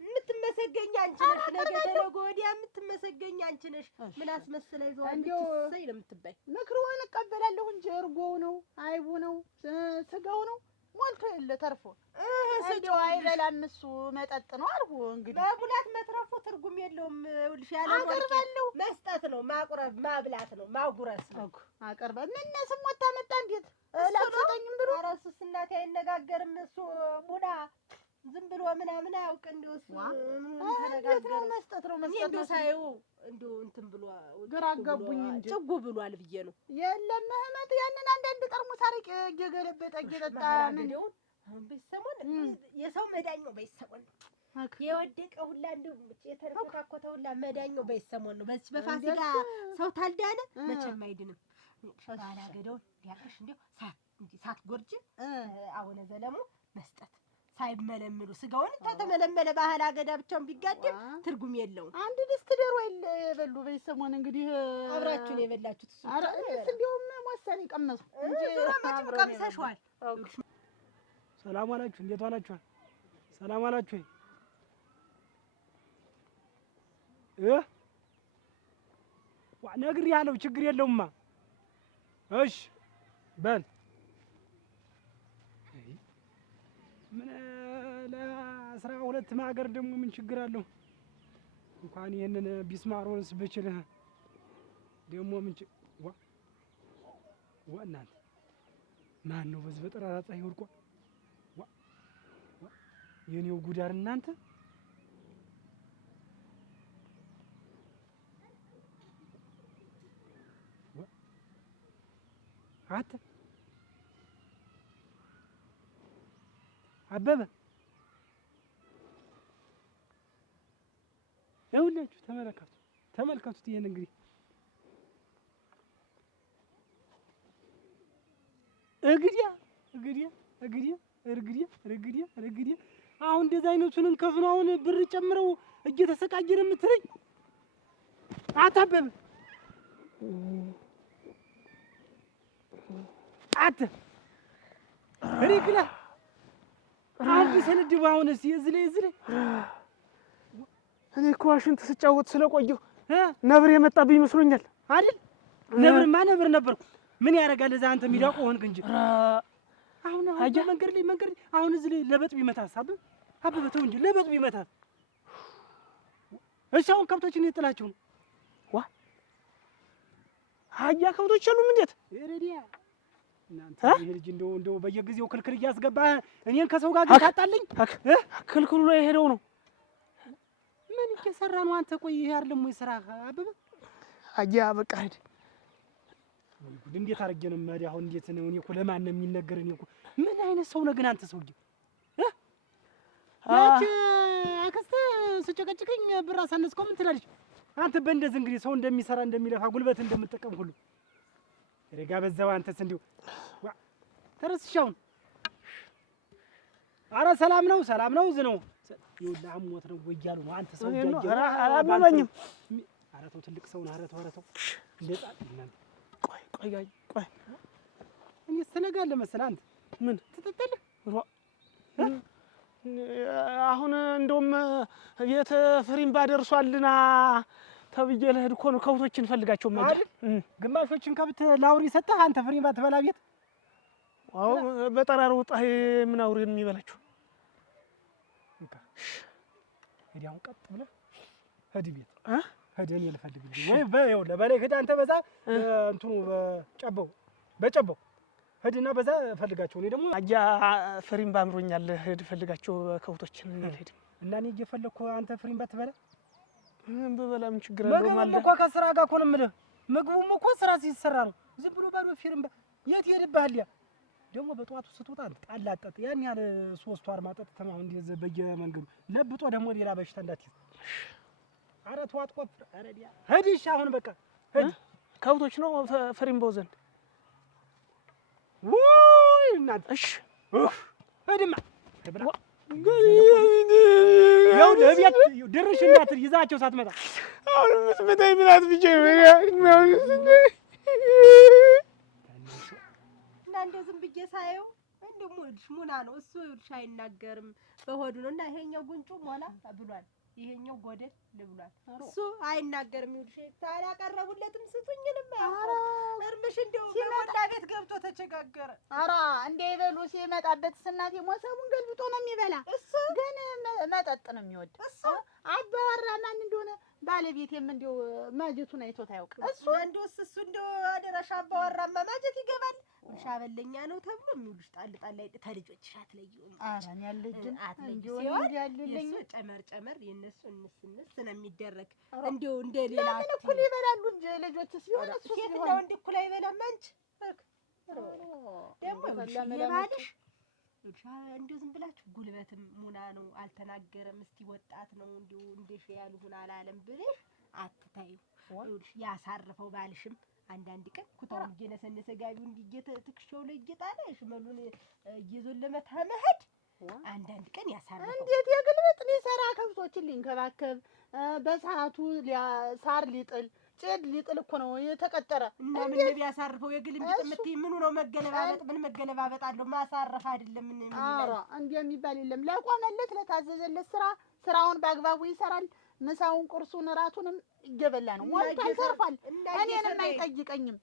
የምትመሰገኝ አንቺ ነሽ። ነገ ተነገ ወዲያ የምትመሰገኝ አንቺ ነሽ። ምን አስመስላ ይዘዋለች እሰይ ነው የምትባይ። ምክሩን እቀበላለሁ እንጂ እርጎው ነው አይቡ ነው ስጋው ነው ሞልቶ የለ ተርፎ እንደው አይበላም። እሱ መጠጥ ነው አልኩ። እንግዲህ መብላት መትረፉ ትርጉም የለውም። ይኸውልሽ ያለ አቀርባለሁ መስጠት ነው ማቁረብ ማብላት ነው ማጉረስ ነው። አቀርባ ምን ስሞታ መጣ እንዴት ላሰጠኝም ብሎ ኧረ እሱስ እናቴ አይነጋገርም። እሱ ሙላ ዝም ብሎ ምናምን አያውቅ። እንደው እሱ ተነጋገር መስጠት ነው እንደው ሳይው እንደው እንትን ብሎ ግራ አጋቡኝ እንጂ ጭጉ ብሏል ብዬ ነው። የለም መህመት ያንን አንዳንድ ጠርሙስ አረቄ እየገለበጠ እየጠጣ ምን አሁን በሰሞን የሰው መዳኛው በሰሞን የወደቀ ሁላ እንደው የተረፈታኮተ ሁላ መዳኛው በሰሞን ነው። በዚህ በፋሲካ ሰው ታልዳነ መቼም አይድንም። ሸባላ ገደውን ያልሽ እንደው ሳትጎርጂ አቡነ ዘለሙ መስጠት ሳይመለምሉ ስጋውን ተተመለመለ ባህል አገዳ ብቻውን ቢጋደም ትርጉም የለውም። አንድ ድስት ዶሮ የበሉ በሰሞን እንግዲህ አብራችሁን የበላችሁት እሱ አረ እኔስ እንደውም ወሰኔ ቀመሱ እንጂ ዙራማችሁ ቀምሰሽዋል። ሰላም ዋላችሁ? እንዴት ዋላችሁ? ሰላም ዋላችሁ? ነግሬሃለሁ፣ ችግር የለውማ። እሺ በል ምን ለ12 ማገር ደግሞ ምን ችግር አለው? እንኳን ይሄንን ቢስማሩንስ ብችል ደግሞ ምን እናንተ ማን ነው በዚህ በጠራራ ፀሐይ ወድቆ የኔው ጉዳር እናንተ አንተ አበበ ይኸውላችሁ ተመልከቱት። ይሄን እንግዲህ እግዲያ አሁን እንደዛ አይነቱን እንከፍነው አሁን ብር ጨምረው እየተሰቃየን የምትለኝ አታበብ አት ሪግላ አንድ ሰነድብ አሁን እስኪ እዚህ ላይ እኔ እኮ ዋሽንት ስጫወት ስለቆየሁ ነብር የመጣብኝ መስሎኛል አይደል? ነብርማ ነብር ነበርኩ። ምን ያደርጋል እዛ አንተ ሚዳቆ ሆንክ እንጂ አሁን መንገድ ላይ አሁን እዚህ ላይ ለበጥ ቢመታስ አበበ ተው እንጂ ለበጥ ቢመታስ። እሺ አሁን ከብቶችን የጥላቸው ነው ዋ አያ ከብቶች አሉም እንዴት ረዲያ እናንተ ይሄ ልጅ እንደው በየጊዜው ክልክል እያስገባ እኔን ከሰው ጋር ታጣልኝ። ክልክሉ ላይ ሄደው ነው ምን እየሰራ ነው አንተ? ቆይ ይሄ አይደለም ወይ ስራ አበበ? አያ በቃ ሄድ ወይ ጉድ! እንዴት አድርጌ ነው የምሄድ አሁን? እንዴት ነው እኔ እኮ ለማን ነው የሚነገር? እኔ እኮ ምን አይነት ሰው ነው ግን አንተ ሰውዬ? ያቺ አክስቴ ስጨቀጭቀኝ ብር አሳነስከው ምን ትላለች? አንተ በእንደዚህ እንግዲህ ሰው እንደሚሰራ እንደሚለፋ ጉልበት እንደምትጠቀም ሁሉ ረጋ በዛው። አንተስ እንዲሁ ተረስሻውን። ኧረ ሰላም ነው እዚህ ነው ይኸውልህ ሞት ነው ወይ እያሉ ነው። አንተ ሰው አላመመኝም። ኧረ ተው ትልቅ ሰው ነው። ኧረ ተው እንደዛ ቆይ እኔ ስተነጋለህ መሰለህ አንተ ምን ትጠጣለህ? አሁን እንደውም ቤት ፍሪምባ ደርሷልና ተብዬ ልሄድ እኮ ነው። ከብቶችን ፈልጋቸው ማለት ግማሾችን ከብት ላውሪ ሰጠህ አንተ ፍሪምባ ትበላ ቤት። አዎ በጠራራው ፀሐይ ምን አውሬን የሚበላቸው ሄዲ አሁን ቀጥ ብለህ ሂድ ቤት ሂድ። እኔ ልፈልግልኝ ወይ በይኸውልህ በላይ ሂድ አንተ በዛ እንትኑ በጨበው ሂድና በዛ ፈልጋቸው። እኔ ደግሞ አያ ፍሪምባ አምሮኛል። ሂድ ፈልጋቸው ከብቶችን ሂድ እና እኔ እየፈለግኩ አንተ ፍሪምባ ትበላ በበላ ምን ችግር አለው ማለት እኮ ከስራ ጋር እኮ ነው የምልህ። ምግቡም እኮ ስራ ሲሰራ ነው። ዝም ብሎ ባዶ ፍሪምባ የት ይሄድብሃል? ያ ደግሞ በጠዋቱ ስትወጣ ጣል አጠጥ ያን ያህል 3 ወር ማጠጥተህ ነው አሁን እንደዚህ በየመንገዱ ለብጦ ደግሞ ሌላ በሽታ እንዳትይዝ። ኧረ ተዋት ቆፍ ኧረ ዲያ ሂድ። እሺ አሁን በቃ ሂድ። ከብቶች ነው ፍሪምባው ዘንድ ውይ እናት እሺ ሂድማ ተብራ ያው ለቤት ድርሽ እንዳትል ይዛቸው ሳትመጣ አሁን ምትመጣኝ ምናት ብቻ ነው እና እንደው ዝም ብዬ ሳየው እንደው ሙልሽ ሙና ነው እሱ ይልሽ አይናገርም በሆዱ ነው። እና ይሄኛው ጉንጩ ሞላ ብሏል፣ ይሄኛው ጎደል ብሏል። እሱ አይናገርም ይልሽ ታላቀረቡለትም ስጡኝንም እርምሽ እንደው በሞላ ቤት ገብቶ ተቸጋገረ። ኧረ እንደ ይበሉ ሲመጣበት እናቴ ሞሰቡን ገልብጦ ነው የሚበላ። እሱ ግን መጠጥ ነው የሚወድ። እሱ አባወራ ማን እንደሆነ ባለቤቴም እንደው ማጀቱን አይቶት አያውቅም። እሱ እንደው አደረሻ አባወራማ ማጀት ይገባል። ሻበለኛ ነው ተብሎ የሚውልሽ ጣል ላይ ከልጆችሽ አትለይውም። ኧረ እኔ ያለጅን እንደው ያለልኝ ጨመር የነሱ እንስንስ ነው የሚደረግ። እንደው እንደ ሌላ ምን እኩል ይበላሉ እንጂ ልጆች ሲሆን እሱ ሲሆን እንደ እኩል አይበላም። አንቺ ደግሞ ይባልሽ እንደው ዝም ብላችሁ ጉልበትም ሙና ነው አልተናገረም። እስቲ ወጣት ነው እንደው እንደሽ ያልሁን አላለም ብለሽ አትታዩ። ይኸውልሽ ያሳርፈው ባልሽም አንዳንድ ቀን ኩታው እየነሰነሰ ጋቢው እንዲጀተ ትክሾው ላይ እየጣለ ሽመሉን ይዞን ለመታመድ አንዳንድ ቀን ያሳርፈው። እንዴት የግልብጥ ሊሰራ ከብቶችን ሊንከባከብ በሰዓቱ ሳር ሊጥል ጭድ ሊጥል እኮ ነው የተቀጠረ። እና ምን ቢያሳርፈው የግልብጥ የምትይ ምኑ ነው መገለባበጥ? ምን መገለባበጥ አለው? ማሳረፍ አይደለም ምን ይላል? እንዴ የሚባል የለም። ለቆመለት ለታዘዘለት ስራውን በአግባቡ ይሰራል። ምሳውን ቁርሱን እራቱንም እየበላ ነው። ሞልቷል ተርፏል። እኔንም አይጠይቀኝም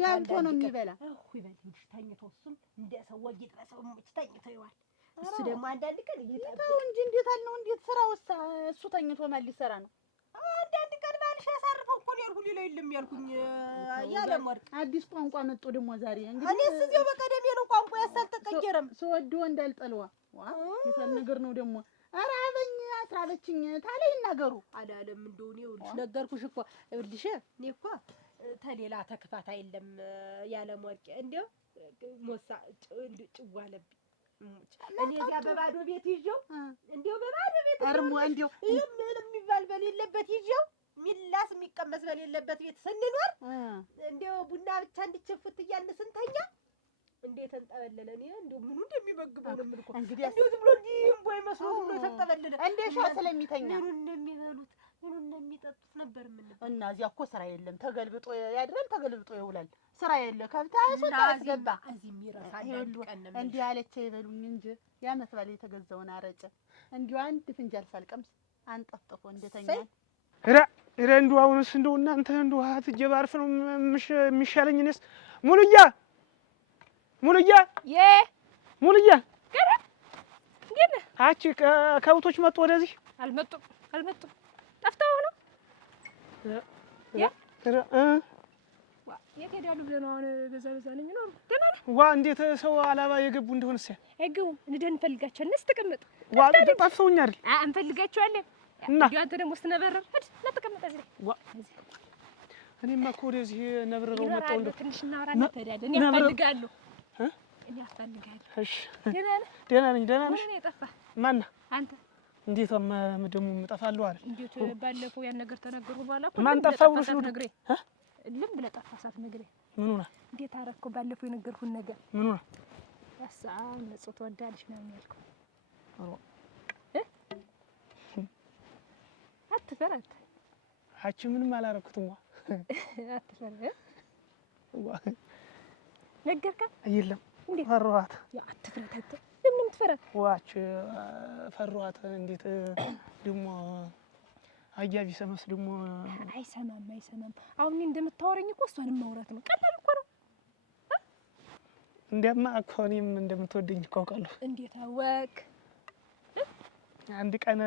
ገብቶ ነው የሚበላ። ይበል ተኝቶ እሱም እንደ ሰው ወይጥ ለሰው ተኝቶ ይዋል። እሱ ደግሞ አንዳንድ ቀን ይተው እንጂ እንዴት አልነው? እንዴት ስራው እሱ ተኝቶ ማን ሊሰራ ነው? አንዳንድ ቀን ባልሽ ያሳርፈው እኮ ነው ሁሉ ላይ የለም ያልኩኝ። ያለም ወርቅ አዲስ ቋንቋ መጥቶ ደግሞ ዛሬ እንግዲህ እኔስ እዚያው በቀደም ነው ቋንቋ ያሳልተቀየረም ሰወዶ እንዳልጠልዋ የታል ነገር ነው ደግሞ አራበኝ አስራበችኝ ታለ ይናገሩ አላለም። እንደው ነው ነገርኩሽ እኮ እልሽ እኔ እኮ ተሌላ ተክፋት አይደለም ያለም ወርቄ እንደው ሞሳ ጭዋ አለብኝ። እኔ እዚያ በባዶ ቤት ይዤው እንደው በባዶ ቤት አርሞ እንደው ምንም የሚባል በሌለበት ይዤው ሚላስ የሚቀመስ በሌለበት ቤት ስንኖር እንደው ቡና ብቻ እንድችፍት እያልን ስንተኛ እንዴት ተንጠበለለ። እኔ እንደው ምኑ እንደሚመግበው ነው የምልኩ። እንግዲህ እንደው ዝም ብሎ ወይ መስሎ ዝም ብሎ ተንጠበለለ። እንደ ሻው ስለሚተኛ ምኑ እንደሚበሉት ምኑ እንደሚጠጡት ነበር የምንለው። እና እዚያ እኮ ስራ የለም። ተገልብጦ ያድራል፣ ተገልብጦ ይውላል። ስራ የለ። ከብታ ያስወጣ ያስገባ እዚህ የሚረሳ እንዲህ አለች ይበሉኝ እንጂ የዓመት በዓል የተገዛውን አረጨ እንዲሁ አንድ ፍንጃል ሳልቀምስ አንጠፍጥፎ እንደተኛል። እረ እንደው አሁንስ እንደው እናንተ እንደው አትጀባርፍ ነው የሚሻለኝ። እኔስ ሙሉያ ሙሉያ ግን አቺ ከብቶች መጡ ወደዚህ? አልመጡም ጠፍተው ነው የት ሄዳሉ ብለህ ነው አሁን? በዛ ነኝ ነው ደህና ነህ? ዋ እንዴት ሰው አላባ የገቡ እንደሆነስ አይገቡም። እንደን እንፈልጋቸዋለን። ተቀመጥ። ዋ ጠፍተውኝ አይደል? እንፈልጋቸዋለን። እና አንተ ደግሞ ስትነበረር ሂድ እና ተቀመጥ እዚህ ላይ። ዋ እኔማ እኮ ወደዚህ ነብረው መጣው እንደው ትንሽ እናወራና ትሄዳለህ። እኔ አፈልጋለሁ። እሺ ደህና ነኝ። ምን ነው የጠፋህ? ማን አንተ? እንዴት ደግሞ እጠፋለሁ አይደል? እንዴት ባለፈው ያን ነገር ተነገሩ በኋላ እኮ ማን ጠፋው ብለሽ ነው ነግሬ ልም ብለህ ጠፋህ ሳትነግረኝ። ምን ሆነ? እንዴት አደረኩ? ባለፈው የነገርኩህን ነገር ምን ሆነ? ያሳም ነጽ ተወዳለሽ ነው ያልኩህ። አትፈራት። አቺ ምንም አላረኩትም። አትፈራ። ነገርካት? የለም እንዴት ፈሯት? ያ አትፈራት። ለምን የምትፈራት? ዋች ፈሯት። እንዴት ደግሞ አያቢ ሰመስ ደግሞ አይሰማም። አሁን እንደምታወረኝ እኮ እሷንም ማውራት ነው። ቀላል እኮ ነው። እንደማ እኮ እኔም እንደምትወደኝ እኮ አውቃለሁ። እንዴት አወቅ? አንድ ቀን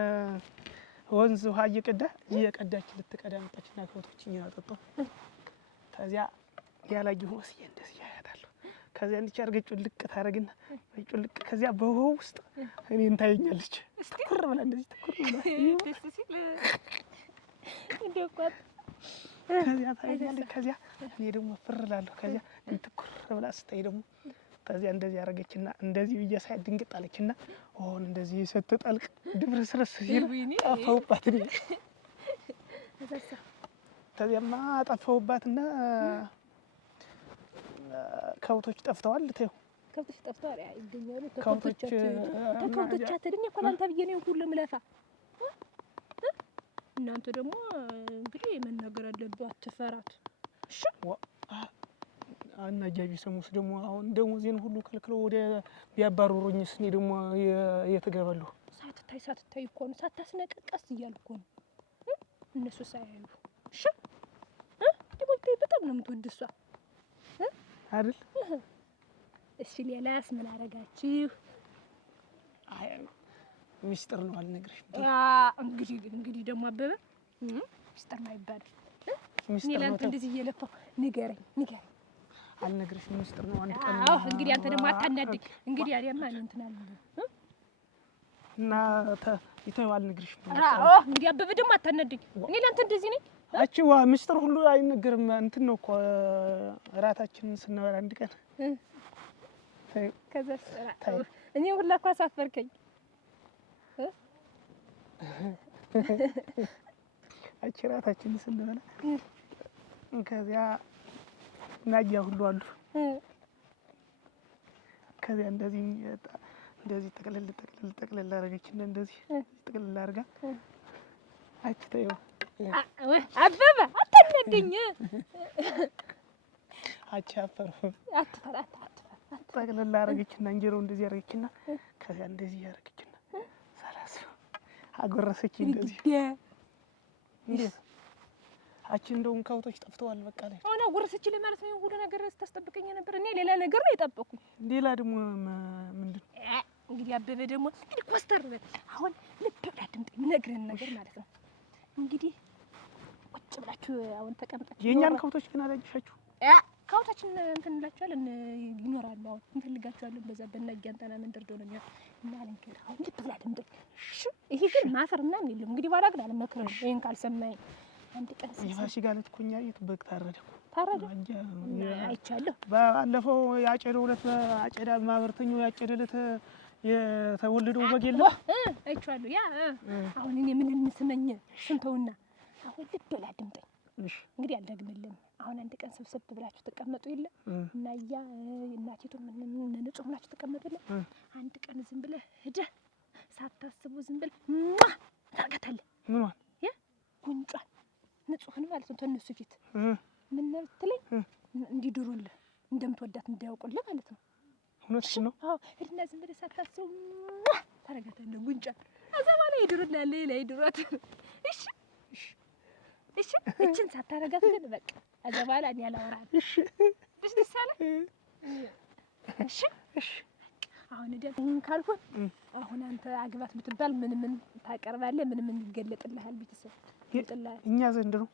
ወንዝ ውሃ እየቀዳች ልትቀዳ መጣችና ከብቶችኝ አጠጣሁ። ከዚያ ያላየሁ መስዬ እንደዚህ ያያታለሁ። ከዚያ እንዲህ አድርገህ ጩልቅ ታደርግና ጩልቅ ከዚያ በውሃው ውስጥ እኔን ታየኛለች። ትኩር ብላ እንደዚህ ትኩር ብላ ደስ ሲል እንደውቋት ከዚያ ታየኛለች። ከዚያ እኔ ደግሞ ፍር እላለሁ። ከዚያ ትኩር ብላ ስታይ ደግሞ ከዚያ እንደዚህ አደረገችና እንደዚህ ብዬ ሳይ ድንግጥ አለችና አሁን እንደዚህ ስትጠልቅ ድብርስርስ ሲል ጠፋሁባት። ከዚያማ ጠፋሁባትና ከብቶች ጠፍተዋል። ተይው ከብቶች ጠፍተዋል። ይገኛሉ ከብቶች አትድኝ እኮ ላንተ ብዬ ነው ሁሉ ምለፋ። እናንተ ደግሞ እንግዲህ መናገር አለብህ። አትፈራት። እሺ እና አጃቢ ሰሙስ ደግሞ አሁን ደሞዜን ሁሉ ከልክለው ወደ ቢያባርሩኝስ እኔ ደግሞ የት እገባለሁ? ሳትታይ እኮ ነው ሳታስነቀቀስ እያልኩ ነው እነሱ ሳያዩ። እሺ ደግሞ በጣም ነው የምትወድ እሷ አይደል? እሺ ሌላስ ምን አደረጋችሁ? አይ ሚስጥር ነው አልነግርሽም። እንግዲህ ደግሞ አበበ ሚስጥር ነው አይባልም። ሚስጥር ነው ለአንተ እንደዚህ እየለፋሁ ንገረኝ አልነግርሽም። ሚስጥር ነው አንድ ቀን። አዎ እንግዲህ አንተ ደግሞ አታናድቅ። እንግዲህ አሪያማ እንትን አለ እና ይተው አልነግርሽም። አዎ እንግዲህ አበበ ደግሞ አታናድቅ። እኔ ለአንተ እንደዚህ ነኝ። አቺዋ ሚስጥር ሁሉ አይነገርም። እንትን ነው እኮ እራታችንን ስንበላ አንድ ቀን ከዛስ እኔ ሁላ እኮ አሳፈርከኝ። አቺ እራታችንን ስንበላ ከዚያ ናያ ሁሉ አሉ። ከዚያ እንደዚህ ጠቅለል አደረገችና እንደዚህ ጠቅለል አድርጋ አቺ ተይው አበበ አታናደኝ። አቺ አፈርሁ አትፈራ ጠቅለል አደረገችና እንጀራው እንደዚህ አደረገችና ከዚያ እንደዚህ አደረገችና ሰላሳ አጎረሰችኝ እንደዚህ እንዴ አቺ እንደውም ከብቶች ጠፍተዋል። በቃ ላይ አሁን አጎረሰችኝ ለማለት ነው ሁሉ ነገር ስታስጠብቀኝ ነበር። እኔ ሌላ ነገር ነው የጠበቅኩኝ። ሌላ ደግሞ ምንድን እንግዲህ አበበ ደግሞ እንግዲህ ኮስተር በል አሁን ልብ ብላ ድምጤ የምነግርህን ነገር ማለት ነው። እንግዲህ ቁጭ ብላችሁ አሁን ተቀምጣችሁ የእኛን ከብቶች ግን አላየሻችሁ? ከብቶችን እንትን እንላችኋለን ይኖራሉ። አሁን እንፈልጋችኋለን። በዛ በእናያንተና መንደር ደው ነው የሚሆን እና ልንገርህ አሁን ልብ ብላ ድምጤ። እሺ ይሄ ግን ማፈር ምናምን የለም። እንግዲህ በኋላ ግን አልመክርህም ይሄን ካልሰማኸኝ አንድ ቀን የፋሲካ ዕለት እኮ እኛ ቤት በግ ታረደ እኮ። ታረደ አይቻለሁ። ባለፈው ያጨደው ዕለት አጨዳ ማህበርተኛው ያጨደለት የተወለደው በግ የለም አይቻለሁ። ያ አሁን እኔ ምን እንስነኝ ስንተውና አሁን ልብ ብላ አድምጠኝ። እንግዲህ አልደግምልህም። አሁን አንድ ቀን ሰብሰብ ብላችሁ ተቀመጡ የለ እና ያ እናቲቱ ምን ንጹህ ብላችሁ ተቀመጡ የለ አንድ ቀን ዝም ብለህ ሂደህ ሳታስቡ ዝም ብለህ ታርጋታለህ። ምኗን ጉንጯን ንጹህን ማለት ነው። ተነሱ ፊት ምን ነው ብትለኝ እንዲድሩልህ እንደምትወዳት እንዳያውቁልህ ማለት ነው። እውነትሽ ነው። አዎ ሂድና ዝም ብለህ ሳታስቡ ታረጋታለህ ጉንጯን። ከዛ በኋላ ይድሩልሃል። ሌላ ይድሯት። እሺ እሺ እችን ሳታረጋት ግን በቃ ከዛ በኋላ እኔ አላወራም። እሺ ደስ አለህ? እሺ እሺ አሁን ደግሞ ካልኩት አሁን አንተ አግባት ብትባል ምን ታቀርባለህ? ምን ይገለጥልሃል? ቤተሰብ ይጥላል። እኛ ዘንድ ነው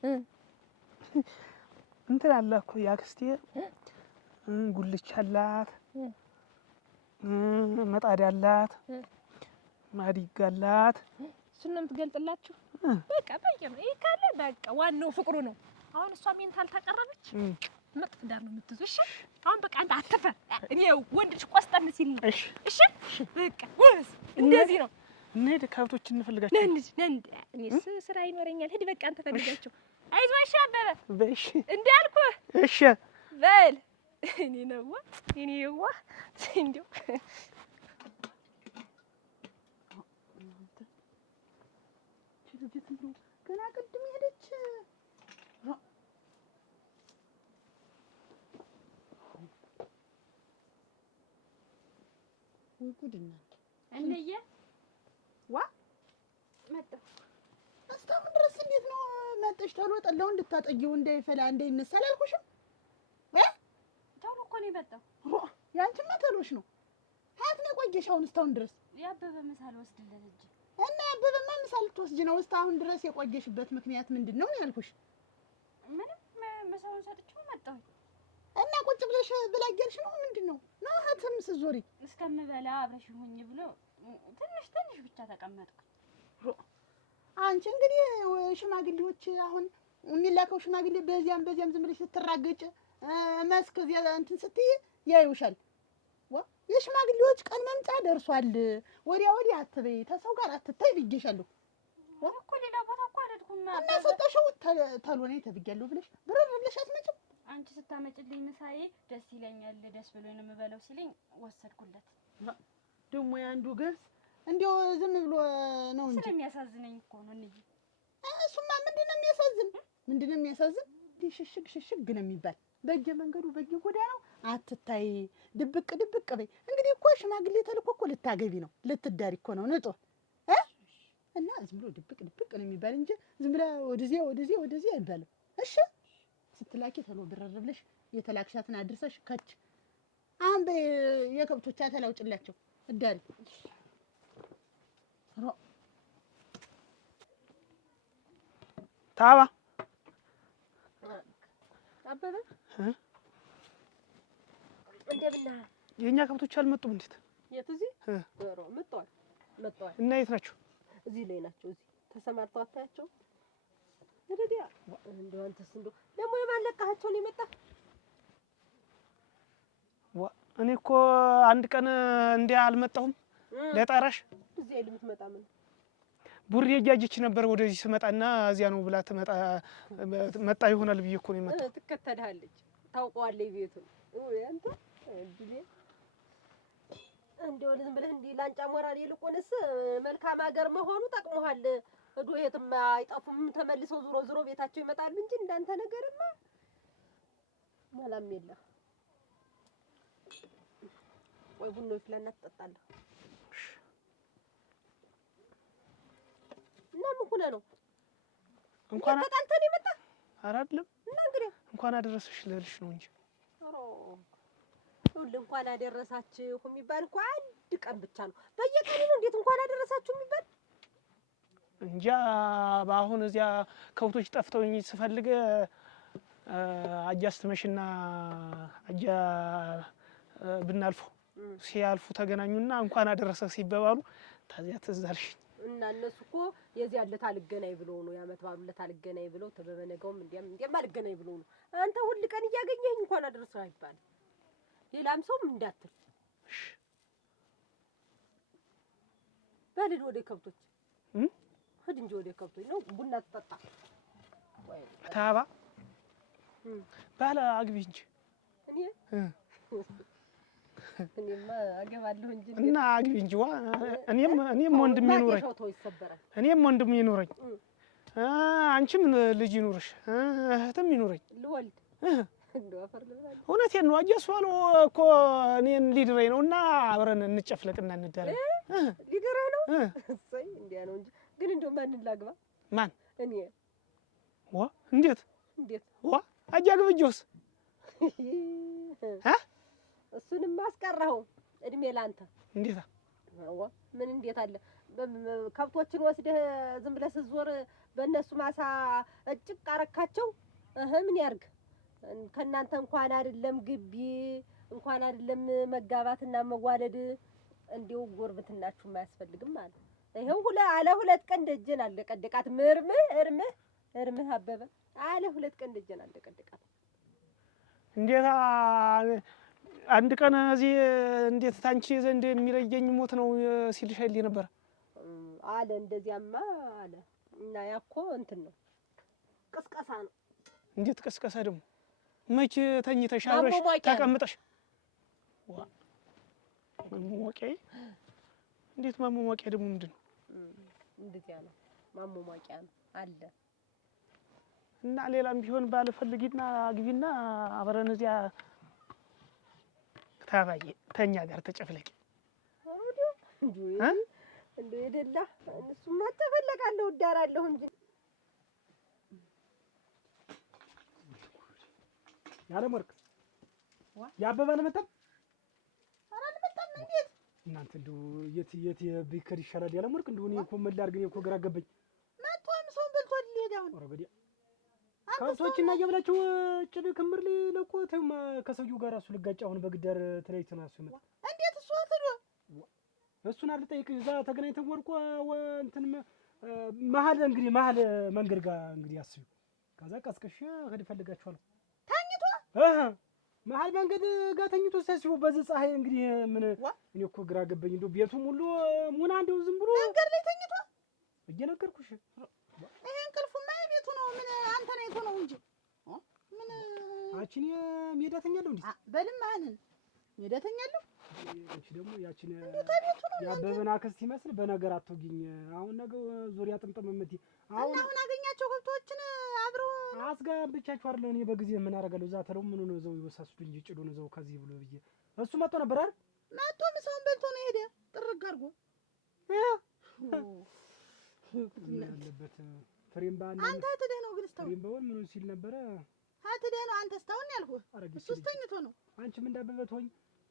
እንትን አለ እኮ ያክስቴ ጉልቻ አላት፣ መጣድ አላት፣ ማዲጋ አላት። እሱን ነው የምትገልጥላችሁ? በቃ ነው ይሄ ካለ በቃ ዋናው ፍቅሩ ነው። አሁን እሷ ሜንታል ታቀረበች መጥፍ ዳር ነው የምትይዘው። እሺ አሁን በቃ አንተ አትፈር። እኔ ወንድ ልጅ ቆስጠን ሲል እሺ እሺ በቃ ወስ እንደዚህ ነው። እንሂድ ከብቶች እንፈልጋቸው። ነንድ እኔስ ስራ ይኖረኛል። ሂድ በቃ አንተ ፈልጋቸው። አይዞህ እሺ አበበ በእሺ እንዳልኩህ እሺ በል። እኔ ነው እንደው ገና ቅድም ሄደች። ጉድ እናንተ እንየ ዋ መጣሁ። እስካሁን ድረስ እንዴት ነው መጥሽ? ቶሎ ጠላው እንድታጠጊው እንዳይፈላ እንዳይነሳ አላልኩሽም? ቶሎ እኮ ነው የመጣው። ያንቺማ ቶሎሽ ነው። ሀያት ነው የቆየሽ አሁን እስካሁን ድረስ? ያበበ ምሳል ወስድልህ እንጂ እና ያበበማ ምሳል ልትወስጂ ነው እስካሁን ድረስ የቆየሽበት ምክንያት ምንድን ነው ያልኩሽ? ምንም ምሳውን ሰጥቼው መጣሁ። እና ቁጭ ብለሽ ብላጌልሽ ነው ምንድን ነው? ነው ሀተም ስትዞሪ እስከምበላ አብረሽ ሁኚ ብሎ ትንሽ ብቻ ተቀመጥኩ። አንቺ እንግዲህ ሽማግሌዎች አሁን የሚላከው ሽማግሌ በዚያም ዝም ብለሽ ስትራገጭ መስክ እዚያ እንትን ስትይ ያዩሻል። የሽማግሌዎች ቀን መምጫ ደርሷል። ወዲያ አትበይ፣ ተሰው ጋር አትታይ ብዬሻለሁ እኮ። ሌላ ቦታ እኮ አልሄድኩም። እና ሰጠሽው ተሎ ነይ ተብያለሁ ብለሽ ብርር ብለሽ አትመጭም። አንቺ ስታመጭልኝ ምሳዬ ደስ ይለኛል፣ ደስ ብሎኝ ነው የምበለው ሲለኝ ወሰድኩለት። ደግሞ ያንዱ ገብስ እንዲያው ዝም ብሎ ነው እንጂ ስለሚያሳዝነኝ እኮ ነው እንጂ። እሱማ ምንድን ነው የሚያሳዝን? ሽሽግ ነው የሚባል በየመንገዱ በየጎዳናው አትታይ፣ ድብቅ በይ። እንግዲህ እኮ ሽማግሌ ተልኮ እኮ ልታገቢ ነው፣ ልትዳሪ እኮ ነው ንጦ እና ዝም ብሎ ድብቅ ነው የሚባል እንጂ ዝም ብላ ወደዚህ አይባልም። እሺ ስትላኪ ተሎ ብረር ብለሽ የተላክሻትን አድርሰሽ ከች አሁን የከብቶች አተላውጭላቸው እዳሪ ታባ አበበ እንደምን የኛ ከብቶች አልመጡም? እንዴት የት? እዚህ ዶሮ መጥተዋል። እና የት ናቸው? እዚህ ላይ ናቸው። እዚህ ተሰማርተው አታያቸው? ወደዲያ እንደው አንተስ እንደው ደግሞ የማለቃቸው ነው የመጣ። እኔ እኮ አንድ ቀን እንዲያ አልመጣሁም ለጠራሽ። እዚህ ልምትመጣ ምን ቡሬ እያየች ነበር ወደዚህ ስመጣና እዚያ ነው ብላ መጣ ይሆናል ብዬ እኮ ነው የመጣው። ትከተልሃለች፣ ታውቀዋለች ቤቱን። አንተ እንዴ እንደው ዝም ብለህ እንዲህ ላንጫ ሞራል ይልቁንስ መልካም ሀገር መሆኑ ጠቅሞሃል። እዶ የትም አይጠፉም፣ ተመልሰው ዙሮ ቤታቸው ይመጣሉ እንጂ እንዳንተ ነገርማ መላም የለም። ወይ ቡና ይፍላና ትጠጣለህ። እና ምን ሆነ ነው እንኳን ተጣልተን የመጣ አይደለም? እና እንግዲህ እንኳን አደረሰሽ ልልሽ ነው እንጂ ሁሉ እንኳን አደረሳችሁ የሚባል እኮ አንድ ቀን ብቻ ነው። በየቀኑ ነው እንዴት እንኳን አደረሳችሁ የሚባል? እንጃ በአሁን እዚያ ከብቶች ጠፍተውኝ ስፈልግ አጃስትመሽና አጃ ብናልፉ ሲያልፉ ተገናኙና እንኳን አደረሰ ሲባባሉ ታዚያ ትዝ አልሽኝ። እና እነሱ እኮ የዚህ ያለት አልገናኝ ብለው ነው ያመት ባሉለት አልገናኝ ብለው ተበበነጋውም እንዲያም አልገናኝ ብለው ነው። አንተ ሁሉ ቀን እያገኘኸኝ እንኳን አደረሰህ አይባል ሌላም ሰውም እንዳትል በልድ ወደ ከብቶች ሂድ እንጂ ወደ ከብቶች ነው ቡና ትጠጣ ታባ ባላ አግቢ እንጂ እኔማ አገባለሁ እንጂ እና አግቢ እንጂ ዋ እኔም ወንድም ይኖረኝ አንቺም ልጅ ይኖርሽ እህትም ይኖረኝ ልወልድ እንደው አፈር ልብላለሁ። እውነቴን ነው። አጀሷል እኮ እኔን ሊድረኝ ነውና አብረን እንጨፍለቅና እንደረግ ሊድረህ ነው። እሰይ እንዲያ ነው እንጂ ግን እንደው ማንን ላግባ? ማን? እኔ ዋ እንዴት ዋ አጃግብጆስ እሱንም አስቀረኸው። እድሜ ላንተ። እንዴታ ዋ ምን እንዴት አለ ከብቶችን ወስደህ ዝም ብለህ ስትዞር በእነሱ ማሳ እጭቅ አረካቸው። ምን ያርግ ከእናንተ እንኳን አይደለም ግቢ እንኳን አይደለም መጋባትና መዋለድ እንዲው ጎርብትናችሁ የማያስፈልግም ማለት ይሄው ሁለት ቀን ደጀን አለቀደቃት እርምህ አበበ አለ 2 ቀን ደጀን አለቀደቃት። እንዴታ አንድ ቀን እዚህ እንዴት ታንቺ ዘንድ የሚለየኝ ሞት ነው ሲልሽ አይል ነበር አለ። እንደዚያማ አለ እና ያኮ እንትን ነው ቅስቀሳ ነው። እንዴት ቅስቀሳ ደግሞ መቼ ተኝተሽ አብረሽ ተቀምጠሽ ዋ ማሞቂያ እንዴት ማሞቂያ ደግሞ ምንድነው? እንደዚያ ነው ማሞቂያ ነው አለ። እና ሌላም ቢሆን ባለፈልጊና አግቢና አብረን እዚያ ታባዬ ተኛ ጋር ተጨፍለቂ እንዴ ይደላ እሱማ ተፈለጋለሁ እዳራለሁ እንጂ ያለ ወርቅ ያበበ አልመጣም። ኧረ አልመጣም። እንዴት እናንተ እንደው የት ቢከር ይሻላል? ያለ ወርቅ እንደው እኔ እኮ ምን ላድርግ? እኔ እኮ ግራ ገባኝ። መጥቶም ሰውን በልቶ ሊሄድ አሁን ኧረ ገዲያ ከብቶችና እየበላቸው ጭድ ክምር ሊለቆ ተማ ከሰውዬው ጋር እሱ ልጋጭ አሁን በግዳር ተለይተና እሱ ይመጣ። እንዴት እሱ አትዶ እሱን አልጠይቅ እዛ ተገናኝተን ወርቆ እንትን መሀል መንገድ ጋር እንግዲህ አስቢው። ከዛ ቀስቅሽ ሄድ ፈልጋችኋል ተኝቶ መሀል መንገድ ጋር ተኝቶ ሲያስቡ በዚህ ፀሐይ እንግዲህ ምን እኔ እኮ ግራ ገባኝ። እንደው ቤቱም ሁሉ ሙና እንደው ዝም ብሎ መንገድ ላይ ተኝቶ እየነገርኩሽ ይሄ እንቅልፉማ የቤቱ ነው። ምን አንተ ነው የቱ ነው እንጂ ምን አንቺን ሜዳ ተኛለሁ እንዴ? በልም አንን ሜዳ ተኛለሁ። አንቺ ደግሞ ያቺን ያበበና አክስት ይመስል በነገር አትወጊኝ። አሁን ነገ ዙሪያ ጥምጥም እምትይ አሁን አገኛቸው ከብቶችን አብረው አስጋብቻቸው አይደል? እኔ በጊዜ ምን አደርጋለሁ? እዛ ተለው ምን ነው ዘው ይወሳስዱ እንጂ ጭዱ ነው ዘው ከዚህ ብሎ ብዬ እሱ መጥቶ ነበር አይደል? መጥቶ ምሳውን በልቶ ነው ሄደ። ጥርግ አድርጎ ያለበት ፍሬም ባል አንተ ትደህ ነው ግን ስታው ፍሬም ባል ምን ሲል ነበር? አትደህ ነው አንተ ስታውን ያልኩህ እሱስ ተኝቶ ነው። አንቺም እንዳበበት ሆኝ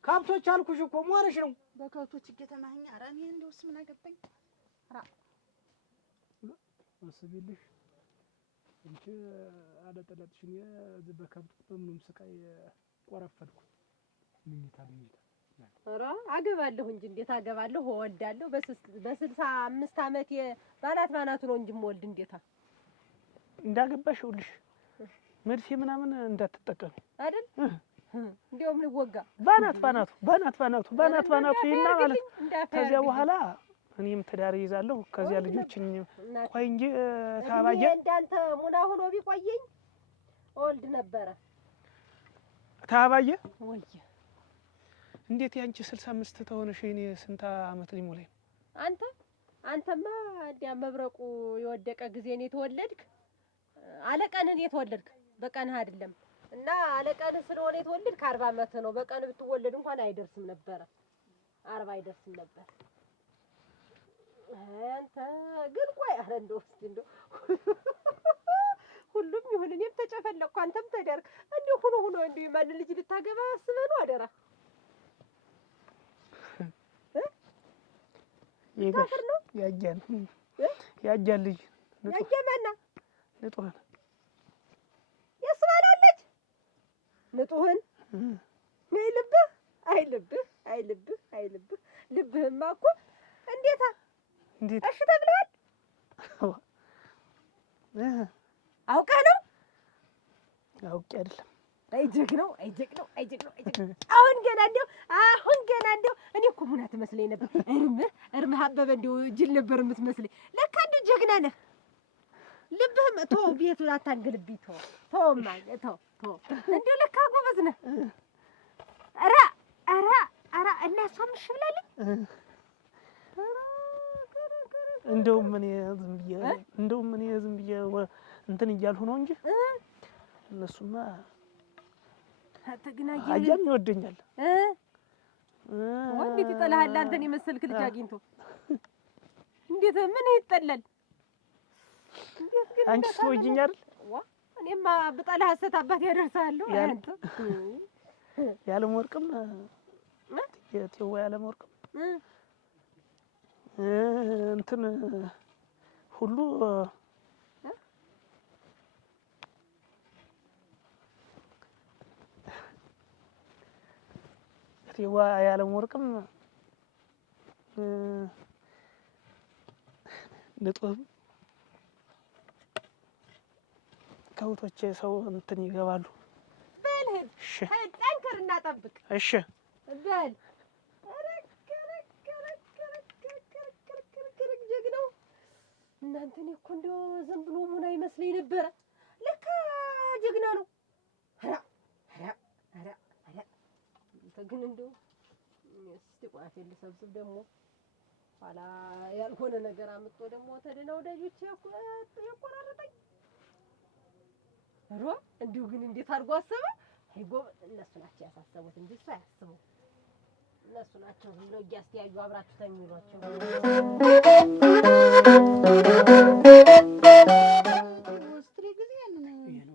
ከብቶች አልኩሽ እኮ ሞረሽ ነው በከብቶች እየተማኸኝ። ኧረ እኔ እንደውስ ምን አገባኝ? ራ ወስቢልሽ እንጂ አለጠለጥሽኝ እዚህ በከብት በምንም ስቃይ ቆረፈድኩ። ምኝታ ኧረ አገባለሁ እንጂ እንዴት አገባለሁ? እወልዳለሁ። በ65 ዓመት ባናቱ ነው እንጂ የምወልድ እንዴታ እንዳገባሽ ይኸውልሽ መድፌ ምናምን እንዳትጠቀሚ አይደል? እንደውም ልወጋ ባናቱ ይና ማለት ከዚያ በኋላ እኔም ትዳር ይዛለሁ። ከዚያ ልጆችን ቆይ እንጂ ታባየ እንዳንተ ሙና ሆኖ ቢቆየኝ ወልድ ነበረ። ታባየ ወይ እንዴት ያንቺ 65 ተሆነሽ እኔ ስንት አመት ሊሞላኝ? አንተማ እንዲያ መብረቁ የወደቀ ጊዜ ነው የተወለድክ። አለቀንን የተወለድክ በቀንህ አይደለም እና አለቀንህ ስለሆነ የተወለድክ 40 አመት ነው። በቀን ብትወለድ እንኳን አይደርስም ነበር 40 አይደርስም ነበር። አንተ ግን ቆይ አረ እንደው እስቲ እንደው ሁሉም ይሁን እኔም ተጨፈለኩ አንተም ተደርክ እንደው ሆኖ እንደው ማን ልጅ ልታገባ አስበህ ነው? አደራ ይገር ነው ያጃል ልጅ ያጃማና ንጡህን ያስባላለች ንጡህን አይልብህ ልብህማ እኮ እንዴታ እንዴት እሺ ተብለሃል? አውቀህ ነው? አውቄ አይደለም። አይ ጀግናው አሁን ገና እንደው እኔ እኮ ሙና ትመስለኝ ነበር። እርምህ አበበ እንደው ጅል ነበር የምትመስለኝ። ለካ እንደው ጀግና ነህ። ልብህም ተው፣ ቤቱን አታንግልብኝ። ተውማ እንደው ለካ ጎበዝ ነህ። ኧረ እና እሷም እሺ ብላለች። እንደውም እኔ ዝም ብዬ እንትን እያልሁ ነው እንጂ እነሱማ አያም ይወደኛል። እንዴት ይጠላሃል? አንተን የመሰልክ ልጅ አግኝቶ እንዴት ምን ይጠላል? አንቺስ ትወጂኛል? እኔማ ብጠላህ ሐሰት አባት ያደርሳለሁ። አንተ ያለም ወርቅም የቴዋ ያለም ወርቅም እንትን ሁሉ ቴዋ ያለም ወርቅም ንጡህም ከውቶቼ ሰው እንትን ይገባሉ። በል ሂድ ጠንክርና ጠብቅ። እሺ በል ጀግናው እናንተ። እኔ እኮ እንደው ዝም ብሎ ሙና ይመስለኝ ነበረ። ለካ ጀግና ነው። አንተ ግን እንደው እስቲ ቋቴን ልሰብስብ ደግሞ ኋላ ያልሆነ ነገር አምጥቶ ደግሞ ተደና ወዳጆቼ ያቆራረጠኝ። እንዲሁ ግን እንዴት አድርጎ አሰበ? እነሱ ናቸው ያሳሰቡት እንጂ እሱ አያስበው። እነሱ ናቸው ዝም ብለው እያስተያዩ አብራችሁ ተሚሏቸው። ስትሪ ጊዜ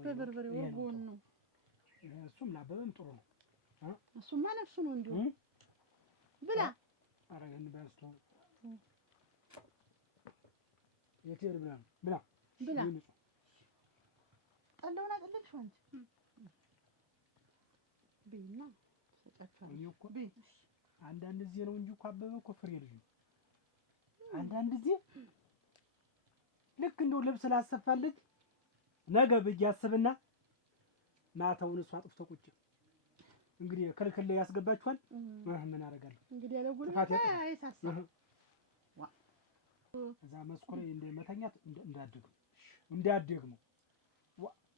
በበርበሬ ወርጎን ነው። እሱም ላበበም ጥሩ ነው። እሱማ ነፍሱ ነው እንዲሁ ብላ አረገን በስቶ የቴር ብላ ጠላውን አጠለቅሽው አንቺ ቤና ሰጣችኋል። እኔ እኮ አንዳንድ ጊዜ ነው እንጂ እኮ አበበ እኮ ፍሬ ልጅ ነው። አንዳንድ ጊዜ ልክ እንደው ልብስ ላሰፋልኝ ነገ ብዬ አስብና ማታውን እሱ አጥፍቶ ቁጭ እንግዲህ ክልክል ያስገባችኋል። ምን አደርጋለሁ እንግዲህ ያለው አይሳሳ እዛ መስኮሬ እንደ መተኛት እንዳያደግሙ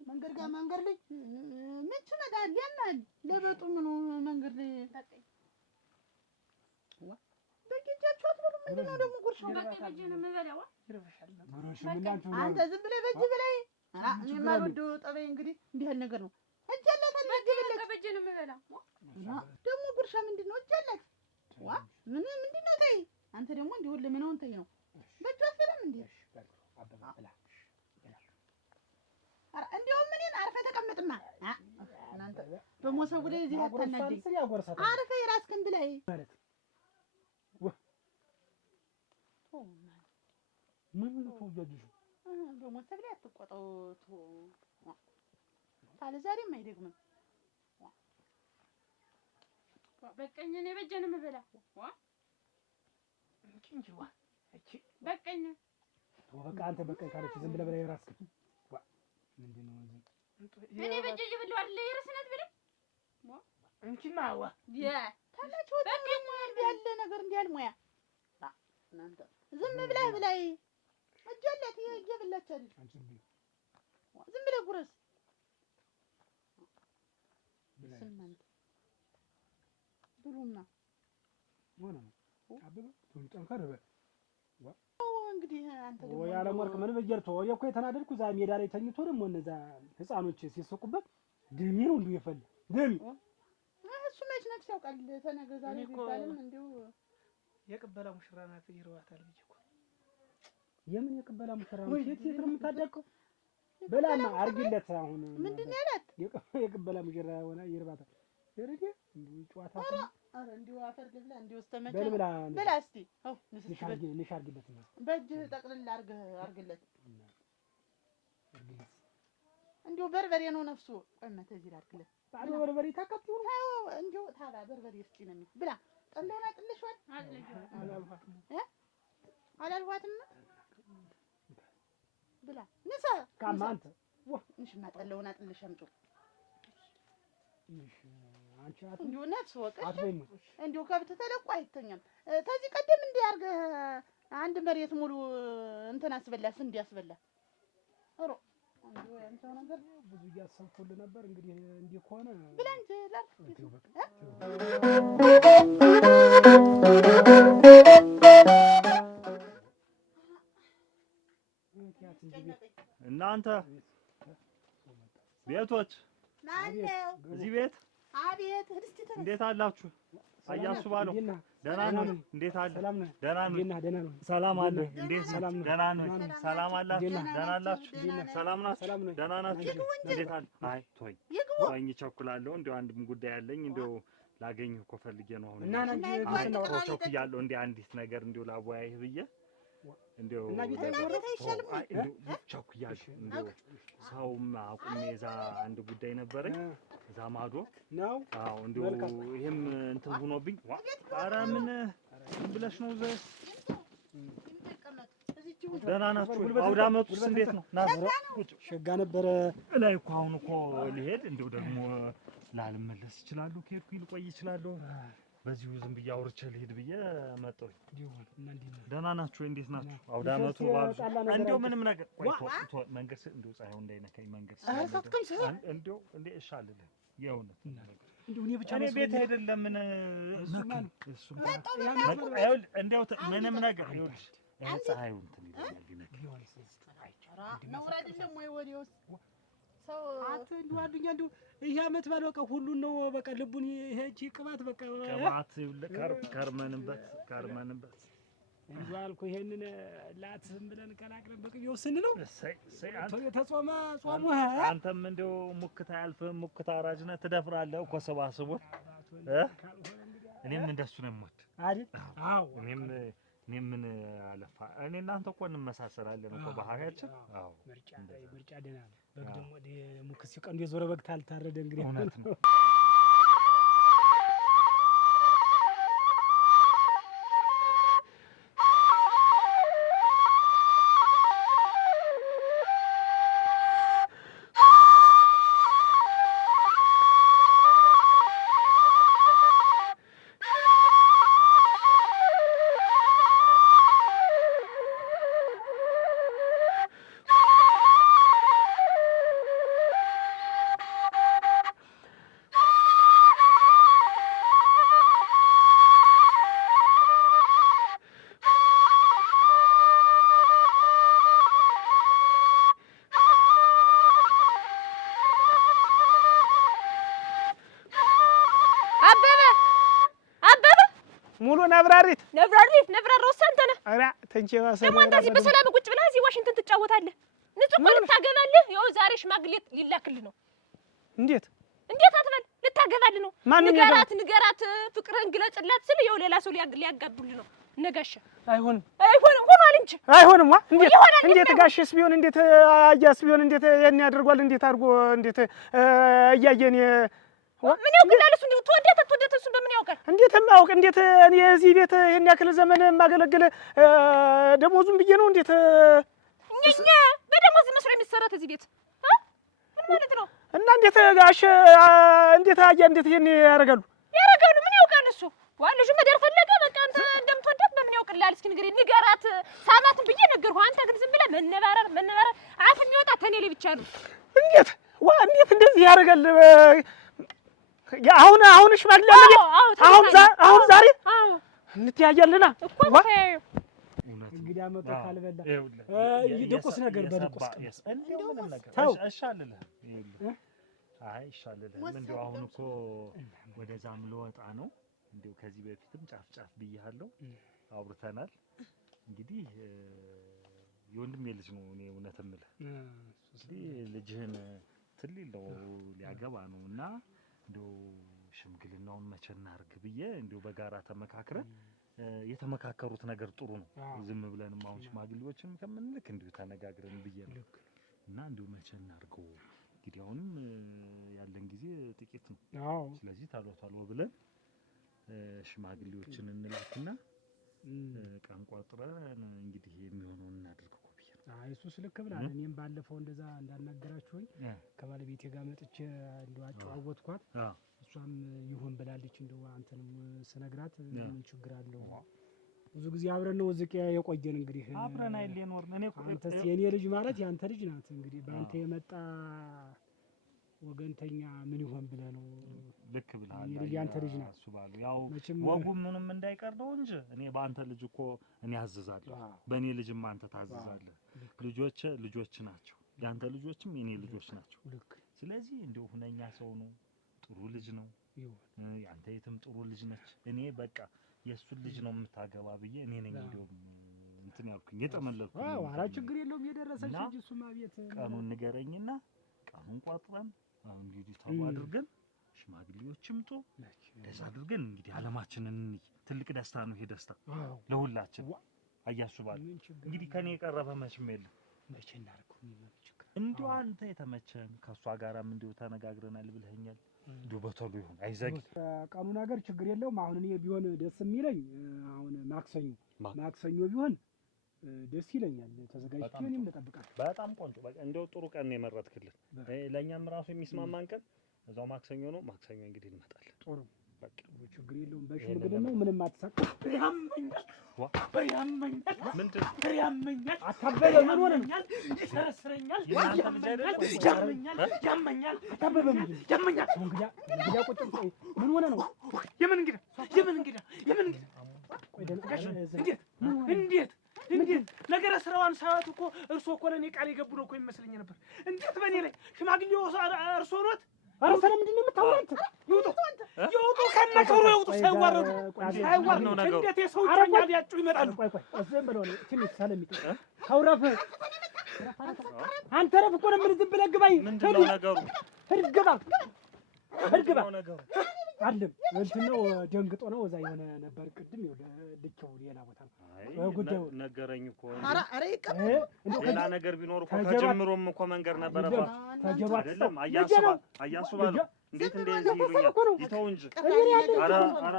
መንገድ ጋር መንገድ ላይ ምንጭ መዳል ያማል ለበጡ ምኑ መንገድ ላይ በቂቻችሁ አትበሉም። ምንድን ነው ደግሞ ጉርሻ? በቂ ነው የምበላው። አንተ ዝም ብለህ በእጅ ብለህ እኔማ አልወደው ጠበይ። እንግዲህ እንዲህ ያለ ነገር ነው። እጀለታል በእጅ በእጅ ነው የምበላው። ደግሞ ጉርሻ ምንድን ነው? እጀለት ምንድን ነው? ተይ አንተ ደግሞ እንዲሁ ለምንውን ተይ ነው በእጁ አትበላም እንዴ? እንዲያውም እኔን አርፈህ ተቀመጥማ። እናንተ በሞሰቡ ላይ እዚህ አታናደኝ። አርፈህ የራስህን ብለህ ማለት ምን ተወጃጅሽ በሞሰብ ላይ አትቆጣው። ታለ ዛሬም አይደግምም። በቀኝ እኔ በእጄ ነው የምበላው። በቀኝ በቃ አንተ በቀኝ ካለች ዝም ብለህ በላይ የራስህን ምንድን ነው እኔ በእጄ እየበላሁ አይደለ የራስነት ብለህ እንቺማ ታላችሁ በቀኝ ያለ ነገር እንዲያል ሙያ እናንተ ዝም ብለህ ብላይ እጀለት እየበላች አይደል? ዝም ብለህ ጉረስ ስልማንት ብሉና ሆነ አበበ ጠንከር በል። እንግዲህ አንተ ደግሞ ወይ ያለ ወርቅ ምን በጀርቶ ወይ እኮ የተናደድኩ እዛ ሜዳ ላይ ተኝቶ ደግሞ እነዛ ህፃኖች ሲሰቁበት ደሜ ነው እንዲሁ የፈለ ደሜ እሱ መች ነፍስ ያውቃል። ተነገ ዛሬ ቢባልም እንዲሁ የቅበላ ሙሽራ ናት ይርዋታል ልጅ እኮ የምን የቅበላ ሙሽራ ነው? ሴት ነው የምታደቀው? በላማ አርግለት። አሁን ምንድን ያላት የቅበላ ሙሽራ ሆነ ይርባታል። ይርዲ እንዲሁ ጨዋታ አረ እንዲሁ አፈር ልብላ እንዲሁ እስተመቸ በላ እስቲ አው ንሽ አርግለት ነው በእጅ ጠቅልል አርግለት እንዲሁ በርበሬ ነው ነፍሱ። ቆመተ እዚህ አርግለት ታዲያ በርበሬ ታከፍቱ ነው እንዲሁ ታዲያ በርበሬ እስቲ ነው ብላ ጠላውን አጥልሽዋል አላልኋትም ብላ ንሳ ካማንተ እሺ ማጠለውን አጥልሽ አምጡ እሺ አንቺ እንዲሁ ነፍስ ወቀሽ አትበይም እንዲሁ ከብት ተለቆ አይተኛም ከዚህ ቀደም እንዲህ አድርገህ አንድ መሬት ሙሉ እንትን አስበላ ስንዴ አስበላ ኦሮ እንዲሁ ያንተው ነገር ብዙ እያሰብኩልህ ነበር እንግዲህ እንዲህ ከሆነ ብላ እንጂ ላልክ እናንተ ቤቶች ማነው እዚህ ቤት አቤት እስቲ ተነስ እንዴት አላችሁ? አያሱ ባለው ደህና ነው። እንዴት አለ? ደህና ነው። ሰላም አለ። እንዴት ሰላም ነው? ደህና ነው። ሰላም አላችሁ? ደህና አላችሁ? ሰላም ናችሁ? ደህና ናችሁ? እንዴት አለ? አይ ቶይ ቸኩላለሁ። እንደው አንድም ጉዳይ አለኝ። እንደው ላገኝህ እኮ ፈልጌ ነው አሁን እና ቸኩያለሁ። እንደ አንዲት ነገር እንደው ላወያይህ ብዬ እንደው ቸኩያለሁ። እንደው ሰውም አቁሜ እዛ አንድ ጉዳይ ነበረኝ እዛ ማዶ ነው። አዎ እንደው ይሄም እንትን ሆኖብኝ ኧረ ምን ብለሽ ነው ዘ ደህና ናችሁ? አውደ ዓመቱስ እንዴት ነው? ሸጋ ነበረ ላይ እኮ አሁን እኮ ሊሄድ እንደው ደግሞ ላልመለስ እችላለሁ። ከሄድኩኝ ልቆይ እችላለሁ። በዚሁ ዝም ብዬ አውርቼ ልሄድ ብዬ መጣሁ። ደህና ናችሁ? እንዴት ናችሁ? አውደ ዓመቱ ባሉ እንደው ምንም ነገር ቆይ መንገድ እንደው ፀሐዩ እንዳይነካኝ መንገድ እንደው እንዴ እሻልልህ የእውነት እንደው እኔ ብቻ ነው ቤት አይደለም ምን እሱ እንደው ምንም ነገር ይኸውልሽ ፀሐዩ እንትን ይላል ነው አይደለም ወይ ወዲያው ሰው አትንዱ አዱኛ እንደው ይሄ አመት ባል በቃ ሁሉን ነው በቃ ልቡን ይሄጂ ቅባት በቃ ቅባት ከርመንበት እንደው አልኩ ይሄንን ላት ዝም ብለን ቀላቅለን በቅቤው ስንለው ተጾመ ጾሙ አንተም እንደው ሙክታ አያልፍም ሙክታ አራጅ ነህ ትደፍራለህ እኮ ሰባስቦት እኔም እንደሱ ነው የምወድ አይደል? አዎ እኔም ምን አለፋ እኔ እናንተ እኮ እንመሳሰላለን እኮ ባህሪያችን። አዎ ምርጫ ደህና ነው። በግ ደግሞ ሙክት ሲቀንዱ የዞረ በግ ታልታረደ እንግዲህ እውነት ነው። ሙሉ ነብራሪት ነብራራውስ አንተ ነህ። ኧረ ተንቼ ዋሰ ደግሞ አንተ እዚህ በሰላም ቁጭ ብለህ እዚህ ዋሽንግተን ትጫወታለህ። ንጹህ እኮ ልታገባልህ። ይኸው ዛሬ ሽማግሌ ሊላክልህ ነው። እንዴት አትበል፣ ልታገባልህ ነው። ንገራት፣ ፍቅርህን ግለጽላት ስል ይኸው ሌላ ሰው ሊያጋቡልህ ነው። ነጋሽ አይሆንም ሆኗል እንጂ አይሆንም። እንዴት ጋሽስ ቢሆን እንዴት አያስ ቢሆን እንዴት ያን ያደርጓል? እንዴት አድርጎ እንዴት እያየን ምን ያውቃል እሱ? እንዴት ተወደተ እሱ በምን ያውቃል? እንዴት የማያውቅ እንዴት እኔ እዚህ ቤት ይሄን ያክል ዘመን የማገለግል ደሞዙን ብዬ ነው እንዴት እኛ በደሞዝ መስሎ የሚሰራት እዚህ ቤት ምን ማለት ነው? እና እንዴት ጋሽ እንዴት አያ እንዴት ይሄን ያደርጋሉ? ምን ያውቃል እሱ? ልጁ መደር ፈለገ በቃ አንተ እንደምትወዳት በምን ያውቅልሃል? እስኪ ንገራት። ሳማትን ብዬ ነገርኩህ። አንተ ግን ዝም ብለህ መነባረር አፍ የሚወጣ ተኔ ላይ ብቻ ነው። እንዴት እንደዚህ ያደርጋል? አሁን ሽማግሌ አለ አሁን ዛሬ እንትያያለና እኮ ተያዩ እንግዲህ አመጣ ካልበላ ይደቁስ ነገር በደቁስ አይሻልልህም እንደው አሁን እኮ ወደዛም ልወጣ ነው። እንደው ከዚህ በፊትም ጫፍ ብያለሁ፣ አውርተናል። እንግዲህ የወንድሜ ልጅ ነው እኔ እውነት የምልህ እንግዲህ ልጅህን ትልልው ሊያገባ ነውና እንደው ሽምግልናውን መቼ እናድርግ ብዬ እንደው በጋራ ተመካክረን የተመካከሩት ነገር ጥሩ ነው። ዝም ብለንም አሁን ሽማግሌዎችን ከምንልክ እንደው ተነጋግረን ብዬ ነው እና እንደው መቼ እናድርገው እንግዲህ አሁንም ያለን ጊዜ ጥቂት ነው። ስለዚህ ታሎ ብለን ሽማግሌዎችን እንላክና ቀን ቆጥረን እንግዲህ የሚሆነውን እናድርግ እኮ ብዬ ነው። አይ እሱስ ልክ ብለሃል። እኔም ባለፈው እንደዛ እንዳናገራችሁኝ ከባለቤቴ ጋር መጥቼ እንደው አጫወትኳት። እሷም ይሁን ብላለች። እንደው አንተንም ስነግራት ምን ችግር አለው? ብዙ ጊዜ አብረን ነው ዝቅ የቆየን። እንግዲህ አብረን አይደል የኖርን። እኔ እኮ አንተስ የኔ ልጅ ማለት ያንተ ልጅ ናት። እንግዲህ በአንተ የመጣ ወገንተኛ ምን ይሆን ብለህ ነው? ልክ ብለሃል። ያንተ ልጅ ናት። እሱ ባሉ ያው ወጉም ምንም እንዳይቀር ነው እንጂ እኔ በአንተ ልጅ እኮ እኔ አዝዛለሁ፣ በእኔ ልጅም አንተ ታዝዛለህ። ልጆች ናቸው፣ ያንተ ልጆችም የኔ ልጆች ናቸው። ስለዚህ እንደው ሁነኛ ሰው ነው፣ ጥሩ ልጅ ነው። ያንተ የትም ጥሩ ልጅ ነች። እኔ በቃ የእሱን ልጅ ነው የምታገባ ብዬ እኔ ነኝ እንደውም እንትን ያልኩኝ የጠመለልኩኝ። ኧረ ችግር የለውም የደረሰች ልጅ እሱማ ቤት ቀኑን ንገረኝና ቀኑን ቆጥረን አሁን እንግዲህ ታው አድርገን ሽማግሌዎችም ጡ ደስ አድርገን እንግዲህ አለማችንን ትልቅ ደስታ ነው ይሄ ደስታ ለሁላችን። አያስባል እንግዲህ ከኔ የቀረበ መቼም የለም። መቼ እናርኩ እንዲሁ አንተ የተመቸን ከሷ ጋራም እንዲሁ ተነጋግረናል ብለኸኛል። እንዲሁ በቶሎ ይሁን አይዘግ ቀኑ ነገር ችግር የለውም። አሁን እኔ ቢሆን ደስ የሚለኝ አሁን ማክሰኞ ቢሆን ደስ ይለኛል። ተዘጋጅቼ እኔም ልጠብቃችሁ። በጣም ቆንጆ በቃ እንደው ጥሩ ቀን ነው የመረጥክልን። ለኛም ራሱ የሚስማማን ቀን እዛው ማክሰኞ ነው። ማክሰኞ እንግዲህ እንመጣለን። ጥሩ በቃ ችግር የለውም። በሽምግልና ነው ምንም አትሳቅ። ያመኛል ምንድን ያመኛል? አታበበ ምን ሆነ? ይሰረስረኛል፣ ያመኛል። አታበበ ምን ያመኛል? እንግዳ ቁጭ ቆይ ምን ሆነ ነው? የምን እንግዳ እንዴት ነገረ ስራዋን ሳያት እኮ እርሶ እኮ ለኔ ቃል የገቡ ነው እኮ ይመስለኝ ነበር። እንዴት በኔ ላይ ሽማግሌው እርሶ ኖት? ኧረ ስለምንድን ነው የምታወራው? ይውጡ ከነከሩ ይውጡ። ሳይዋረዱ ነው ነገሩ። እንዴት የሰው ጫኛ ሊያጩ ይመጣሉ? ቆይ እዚህም ብለው ነው ትንሽ ሰለሚት አውራፍ አንተ ረፍ እኮ ነው የምልህ። ዝም ብለህ ግባይ። ምንድን ነው ነገሩ? ሂድ ግባ ነገሩ አለም እንትን ነው ደንግጦ ነው እዛ የሆነ ነበር ቅድም ልኬው ሌላ ቦታ ነው ጉዳዩ ነገረኝ እኮ። ኧረ ሌላ ነገር ቢኖር እኮ ከጀምሮም እኮ መንገር ነበረባት። አይደለም አያስባለሁ እንዴት እንደዚህ ይሉኛል? ይተው እንጂ። ኧረ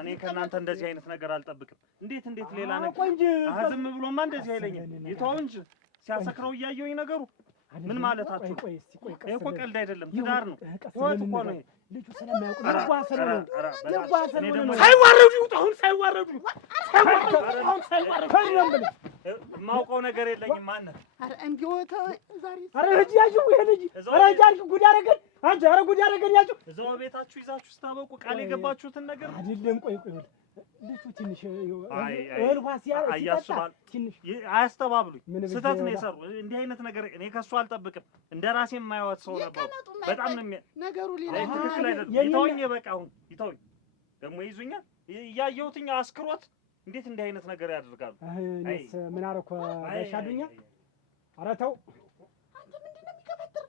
እኔ ከእናንተ እንደዚህ አይነት ነገር አልጠብቅም። እንዴት ሌላ ነገር ዝም ብሎማ እንደዚህ አይለኝም። ይተው እንጂ። ሲያሰክረው እያየሁኝ ነገሩ ምን ማለታችሁ? ይሄ እኮ ቀልድ አይደለም፣ ትዳር ነው። ወጥ እኮ ነው። ልጁ ስለማያውቅ ልጓሰሩ ነው። ሳይዋረዱ ይውጡ። አሁን ሳይዋረዱ የማውቀው ነገር የለኝም። ማነህ? ኧረ እንዲወጣ ዛሬ ኧረ ልጅ ያዥው ይሄ ልጅ ኧረ ጃልክ ጉድ አደረገን አንቺ። ኧረ ጉድ አደረገን ያዥው። እዛው ቤታችሁ ይዛችሁ ስታበቁ ቃል የገባችሁትን ነገር አይደለም። ቆይ ልጁ ትንሽ እልኳ ሲጠጣ ትንሽ አያስተባብሉኝ። ስህተት ነው የሰሩ። እንዲህ አይነት ነገር እኔ ከሱ አልጠብቅም። እንደ ራሴ የማይዋት ሰው ነበሩ። በጣም ነው ነገሩ ሌላ ትክክል አይደለም። ይተውኝ በቃ አሁን ይተውኝ። ደግሞ ይዙኛል እያየሁትኝ አስክሮት እንዴት እንዲህ አይነት ነገር ያደርጋሉ? እኔስ ምን አደረኩ? በሻዱኛ ኧረ ተው አንተ ምንድን ነው የሚቀበጥር?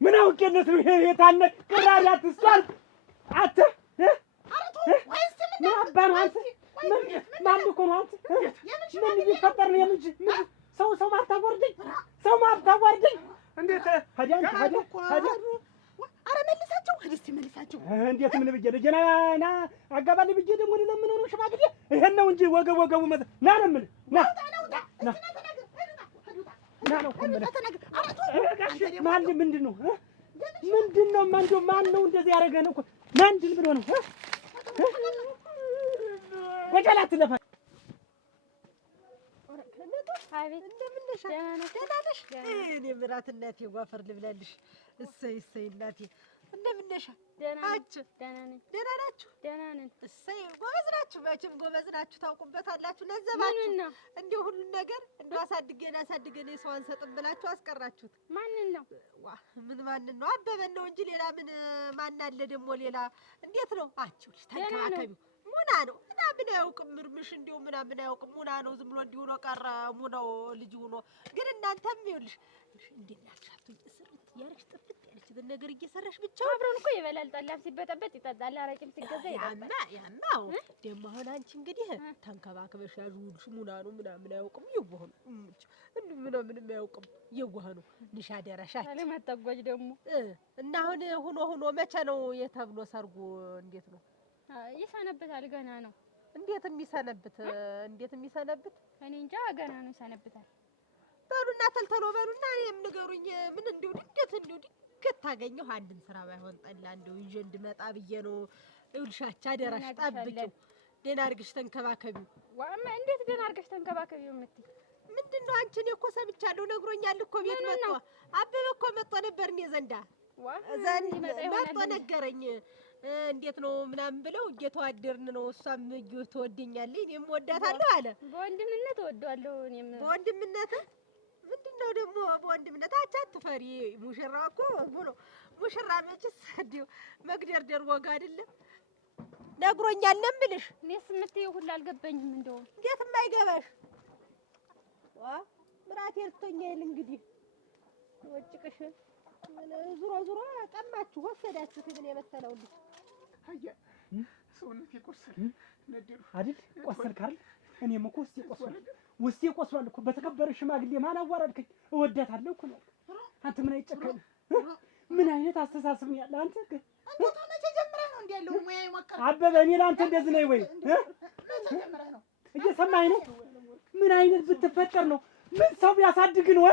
ምን አውቄለት ነው ይሄ የታነቅ ቅራሪ አትስቷል አተ ምን አባ ነው አንተ? ማን እኮ ነው አንተ? ምን ሊፈጠር ነው? የልጅ ሰው ማታወርደኝ እንዴት ሀዲያን ኧረ መልሳቸው እስኪ መልሳቸው። እንዴት ምን ብዬ ልጄ ና አጋባልኝ ብዬ ደግሞ ለምን ሆኖ ሽማግሌ ይሄን ነው እንጂ ወገቡ ና ነው የምልህ። ና ነው እኮ የምልህ። ማን ምንድን ነው ማን ነው እንደዚህ ያደረገን እኮ ማን ድል ብሎ ነው ወጀላት ለፋ አቤት እንደምን ነሽ? ደህና ነሽ? እኔ ምራት እናቴ ዋፈር ልብላልሽ። እሰይ እናቴ እንደምን ነሽ? ደህና ነኝ። ደህና ናችሁ? ደህና ነን። እሰይ ጎበዝ ናችሁ። መቼም ጎበዝ ናችሁ፣ ታውቁበታላችሁ። ለዘባችሁ እንዲሁ ሁሉን ነገር እንዲሁ አሳድገን የሰው አንሰጥም ብላችሁ አስቀራችሁት። ማንን ነው? ማንን ነው? አበበን ነው እንጂ ሌላ ማን አለ ደግሞ? ሌላ እንዴት ነው? አችሁ ተንከባከቢው። ሙና ነው ምን አያውቅም። ምርምሽ እንዲሁ ምን አያውቅም። ሙና ነው ዝም ብሎ እንዲሁ ነው ቀረ። ሙናው ልጅ ሆኖ ግን እናንተም ይኸውልሽ እንዴት ናችሁ? ያርሽ ጥፍጥ ያለች ነገር እየሰራሽ ብቻ አብረን እኮ ይበላል። ጠላም ሲበጠበጥ ይጠጣል፣ አረቂም ሲገዛ ይጠጣል። ያማው ደግሞ አሁን አንቺ እንግዲህ ተንከባከበሽ ያዡልሽ። ሙና ነው ምናምን አያውቅም። ይወህ ነው ምንም አያውቅም። ይወህ ነው ንሽ አደረሻች አለ ማጣጓጅ ደግሞ እና አሁን ሆኖ መቼ ነው የተብሎ ሰርጉ? እንዴት ነው? ይሰነብታል ገና ነው። እንዴት የሚሰነብት እኔ እንጃ ገና ነው ይሰነብታል። በሉና ተልተሎ በሉና እኔም ንገሩኝ። ምን እንዲሁ ድንገት ታገኘሁ አንድን ስራ ባይሆን ጠላ እንዲሁ ይዤ እንድመጣ ብዬ ነው። ይኸውልሻች አደራሽ ጠብቂው፣ ደህና አድርገሽ ተንከባከቢው። እንዴት ደህና አድርገሽ ተንከባከቢው የምትይ ምንድን ነው አንቺ? እኔ እኮ ሰምቻለሁ፣ ነግሮኛል እኮ ቤት መጥቶ አበበ እኮ መጥቶ ነበር እኔ ዘንዳ መጥቶ ነገረኝ። እንዴት ነው ምናምን ብለው እየተዋደርን ነው። እሷም ትወደኛለች እኔም እወዳታለሁ አለ። በወንድምነት እወደዋለሁ እኔም በወንድምነት ምንድን ነው ደግሞ በወንድምነት አንቺ አትፈሪ። ሙሽራ እኮ ብሎ ሙሽራ መችስ እንዲሁ መግደርደር ወጋ አይደለም። ነግሮኛል ነው የምልሽ። እኔስ የምትይው ሁሉ አልገባኝም። እንደውም እንዴት የማይገባሽ ምራቴ ልትሆኛል እንግዲህ ወጭቅሽ ዙሮ ቀማችሁ ወሰዳችሁ ምን የመሰለው ልጅ አያ ሰውነቴ ቆሰለ ነደሩ አይደል? ቆሰልክ አይደል? እኔም እኮ ውስጤ ቆስሏል እኮ። በተከበረ ሽማግሌ ማን አዋረድከኝ? እወዳታለሁ እኮ ነው። አንተ ምን አይጨከን? ምን አይነት አስተሳሰብ ነው ያለ አንተ? አንተ መቼ ጀምረህ ነው እንዴ ያለው ሙያ ይሞከር? አበበ እኔ ላንተ እንደዚህ ነኝ ወይ? መቼ ጀምረህ ነው? እየሰማኸኝ ነው? ምን አይነት ብትፈጠር ነው? ምን ሰው ቢያሳድግ ነው?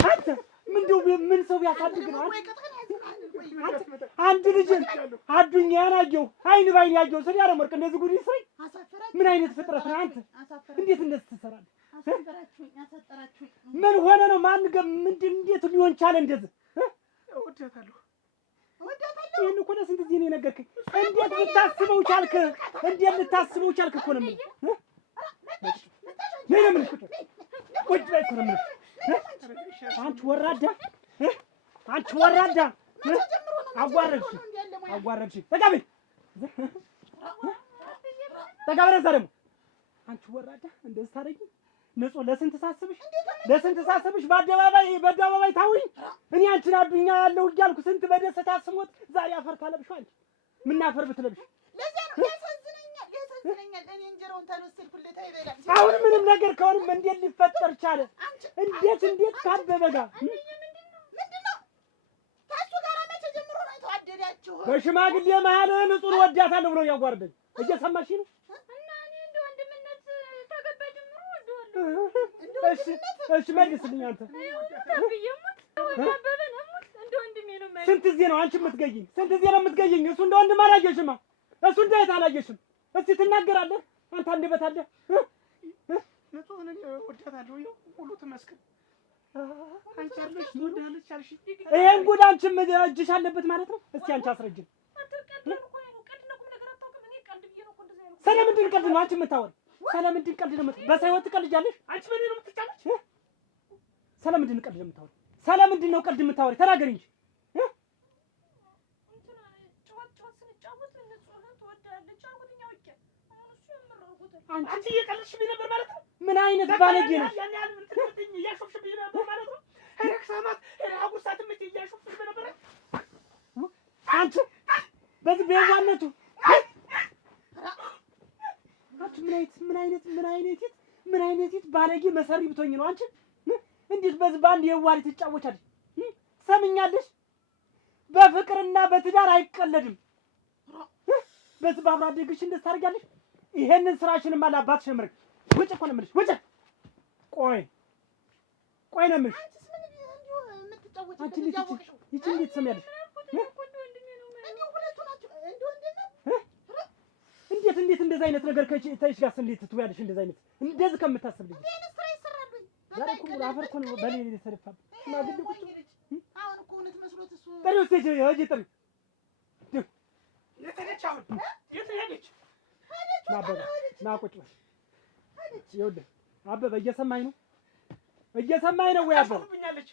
አንተ ምን ሰው ቢያሳድግ ነው? አንድ ልጅ አዱኛ ያናየው አይን ባይን ያየው ሰው ያረመርክ እንደዚህ ጉድ ይስረኝ። ምን አይነት ፍጥረት ነው አንተ? እንዴት እንደዚህ ትሰራለህ? አሳጠራችሁኝ። ምን ሆነ ነው? ማን ምንድን እንዴት ሊሆን ቻለ እንደዚህ? እወዳታለሁ። ይሄን እኮ ለስንት ጊዜ ነው የነገርከኝ? እንዴት ልታስበው ቻልክ? እንዴት ልታስበው ቻልክ እኮ ነው የምልህ። ምን ቁጭ በይ እኮ ነው የምልህ። አንቺ ወራዳ አዋረድሽ። ጠጋ በል እዛ ደግሞ አንቺ ወራዳ እንደዚህ ታደርጊ ንጹህ ለስንት ሳስብሽ በአደባባይ ታውኝ። እኔ አንቺን አዱኛ ያለው እያልኩ ስንት በደስታ ስሞት ዛሬ አፈር ታለብሽው አንቺ። ምን አፈር ብትለብሽ? ለዚያ ነው ያሳዝነኛል። እኔ እንጀራውን ታልወሰድኩለት አይበላም። አሁን ምንም ነገር ከሆነም እንዴት ሊፈጠር ቻለ? እንዴት ካበበ ጋር ምንድነው? ታሱ ጋር መቼ ጀምሮ ነው የተዋደዳችሁ? በሽማግሌ መሀል ንጹህ ወዳታለሁ ብሎ ያጓርደኝ። እየሰማሽ ነው? እና እኔ እንደ ወንድምነት ተገባ ጀምሮ ወደዋለሁ። እሺ መልስልኝ አንተ። እንደ ወንድሜ ነው ማለት። ስንት ጊዜ ነው አንቺ የምትገይኝ? እሱ እንደ ወንድም አላየሽማ። እሱ እንዴት አላየሽም? እስቲ ትናገራለህ አንተ። አንደበት አለ ንጹህ ነኝ እወዳታለሁ። ይኸው ሁሉ ተመስገን። አንቺ አለሽ ትወዳለች አልሽ። ይሄን ጉድ አንቺም እጅሽ አለበት ማለት ነው። እስቲ አንቺ አስረጅኝ። ስለምንድን ቀልድ ነው አንቺ የምታወሪው? ስለምንድን ቀልድ ነው የምታወሪው? በሳይወት ትቀልጃለሽ አንቺ። ምን ነው የምትጫለሽ? ስለምንድን ቀልድ ነው የምታወሪው? ስለምንድን ነው ቀልድ የምታወሪው? ተናገሪ እንጂ። አንቺ እየቀለድሽብኝ ነበር ማለት ነው። ምን አይነት ባለጌ ነሽ? ያን ያህል እንትን እያሾፍሽብኝ ነበር ማለት ነው። ረክሳማት አጉሳት ምን እያሾፍሽብኝ ነበር አንቺ በዚህ በዋነቱ ምን አይነት ባለጌ መሰሪ ብትሆኝ ነው አንቺ? እንዴት በዚህ ባንድ የዋሪ ትጫወቻለሽ? ሰምኛለሽ? በፍቅርና በትዳር አይቀለድም። በዚህ ባብራ ደግሽ እንደዚህ ታደርጊያለሽ? ይሄንን ስራሽንማ ለአባትሽ ነው የምልሽ። ውጭ እኮ ነው የምልሽ። ውጭ። ቆይ ነው የምልሽ። አንቺ ልጅ እንዴት ትሰሚያለሽ? እንዴት እንደዚህ አይነት ነገር ከእህትሽ ጋር እንዴት ትውያለሽ? እንደዚህ ከምታስብ ልጅ ዛሬ እኮ አፈር እኮ ነው በሌላ የተደፋብኝ። ሽማግሌ ቁጭ አሁን እኮ እውነት መስሎት እሱ ጥሪ ውስጥ ሂጂ ጥሪ። የት ሄደች? አሁን የት ሄደች? ና ቁጭ በል። ይኸውልህ አበበ እየሰማኝ ነው ወይ አበበ? ታስብኛለች።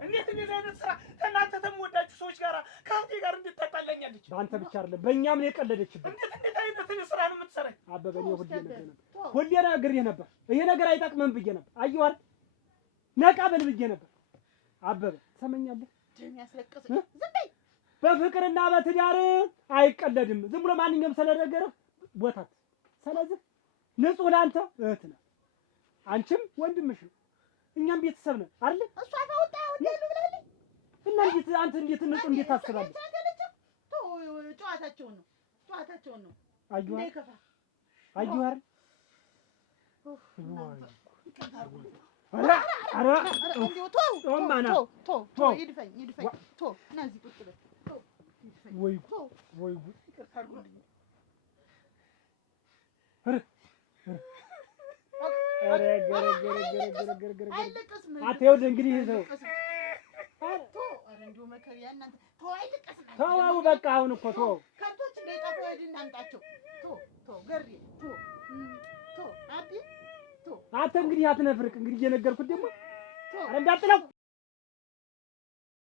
እንዴት እንደዚህ አይነት ስራ ከእናንተ ተምወዳችሁ ሰዎች ጋር ከእህቴ ጋር እንዴት ታጣላኛለች? በአንተ ብቻ አይደለም በእኛም ነው የቀለደችብን። እንዴት አይነት ስራ ነው የምትሰራኝ? አበበ እኔ ሁሌ ነግሬህ ነበር። ይሄ ነገር አይጠቅምም ብዬ ነበር። አየሁ አይደል? ነቃ በል ብዬ ነበር። አበበ ትሰማኛለህ? ደም ያስለቅስ። ዝም በይ። በፍቅርና በትዳር አይቀለድም። ዝም ብሎ ማንኛውም ስለነገረ ቦታት። ስለዚህ ንጹህ ለአንተ እህት ነህ፣ አንቺም ወንድምሽ ነው፣ እኛም ቤተሰብ ነን አይደል? እሷ ታውጣ ወደሉ ብላለች እና አንተ እንዴት ንጹህ እንዴት ታስባለህ? ጨዋታቸውን ነው ጨዋታቸውን ነው አየሁ እንዳይከፋ አየሁ አይደል? ኧረ እንዲሁ ተው ጦማና ተው ይድፈኝ ተው እና እዚህ ቁጭ በል ተው ይድፈኝ ወይ ተው ወይ ጉድ! ይቅርታ አድርጉልኝ። ኧረ ገረገረ አይለቀስም አንተ ይኸውልህ እንግዲህ ሰው ተው ኧረ እንዲሁ መከሪያ እናንተ ተው አይለቀስም ተው በቃ አሁን እኮ ተው ከብቶች እንዳይጠፉ ሂድና አምጣቸው ተው ገሬ ተው አቢ አንተ እንግዲህ አትነፍርቅ እንግዲህ እየነገርኩት ደግሞ ተው ኧረ እንዳጥለው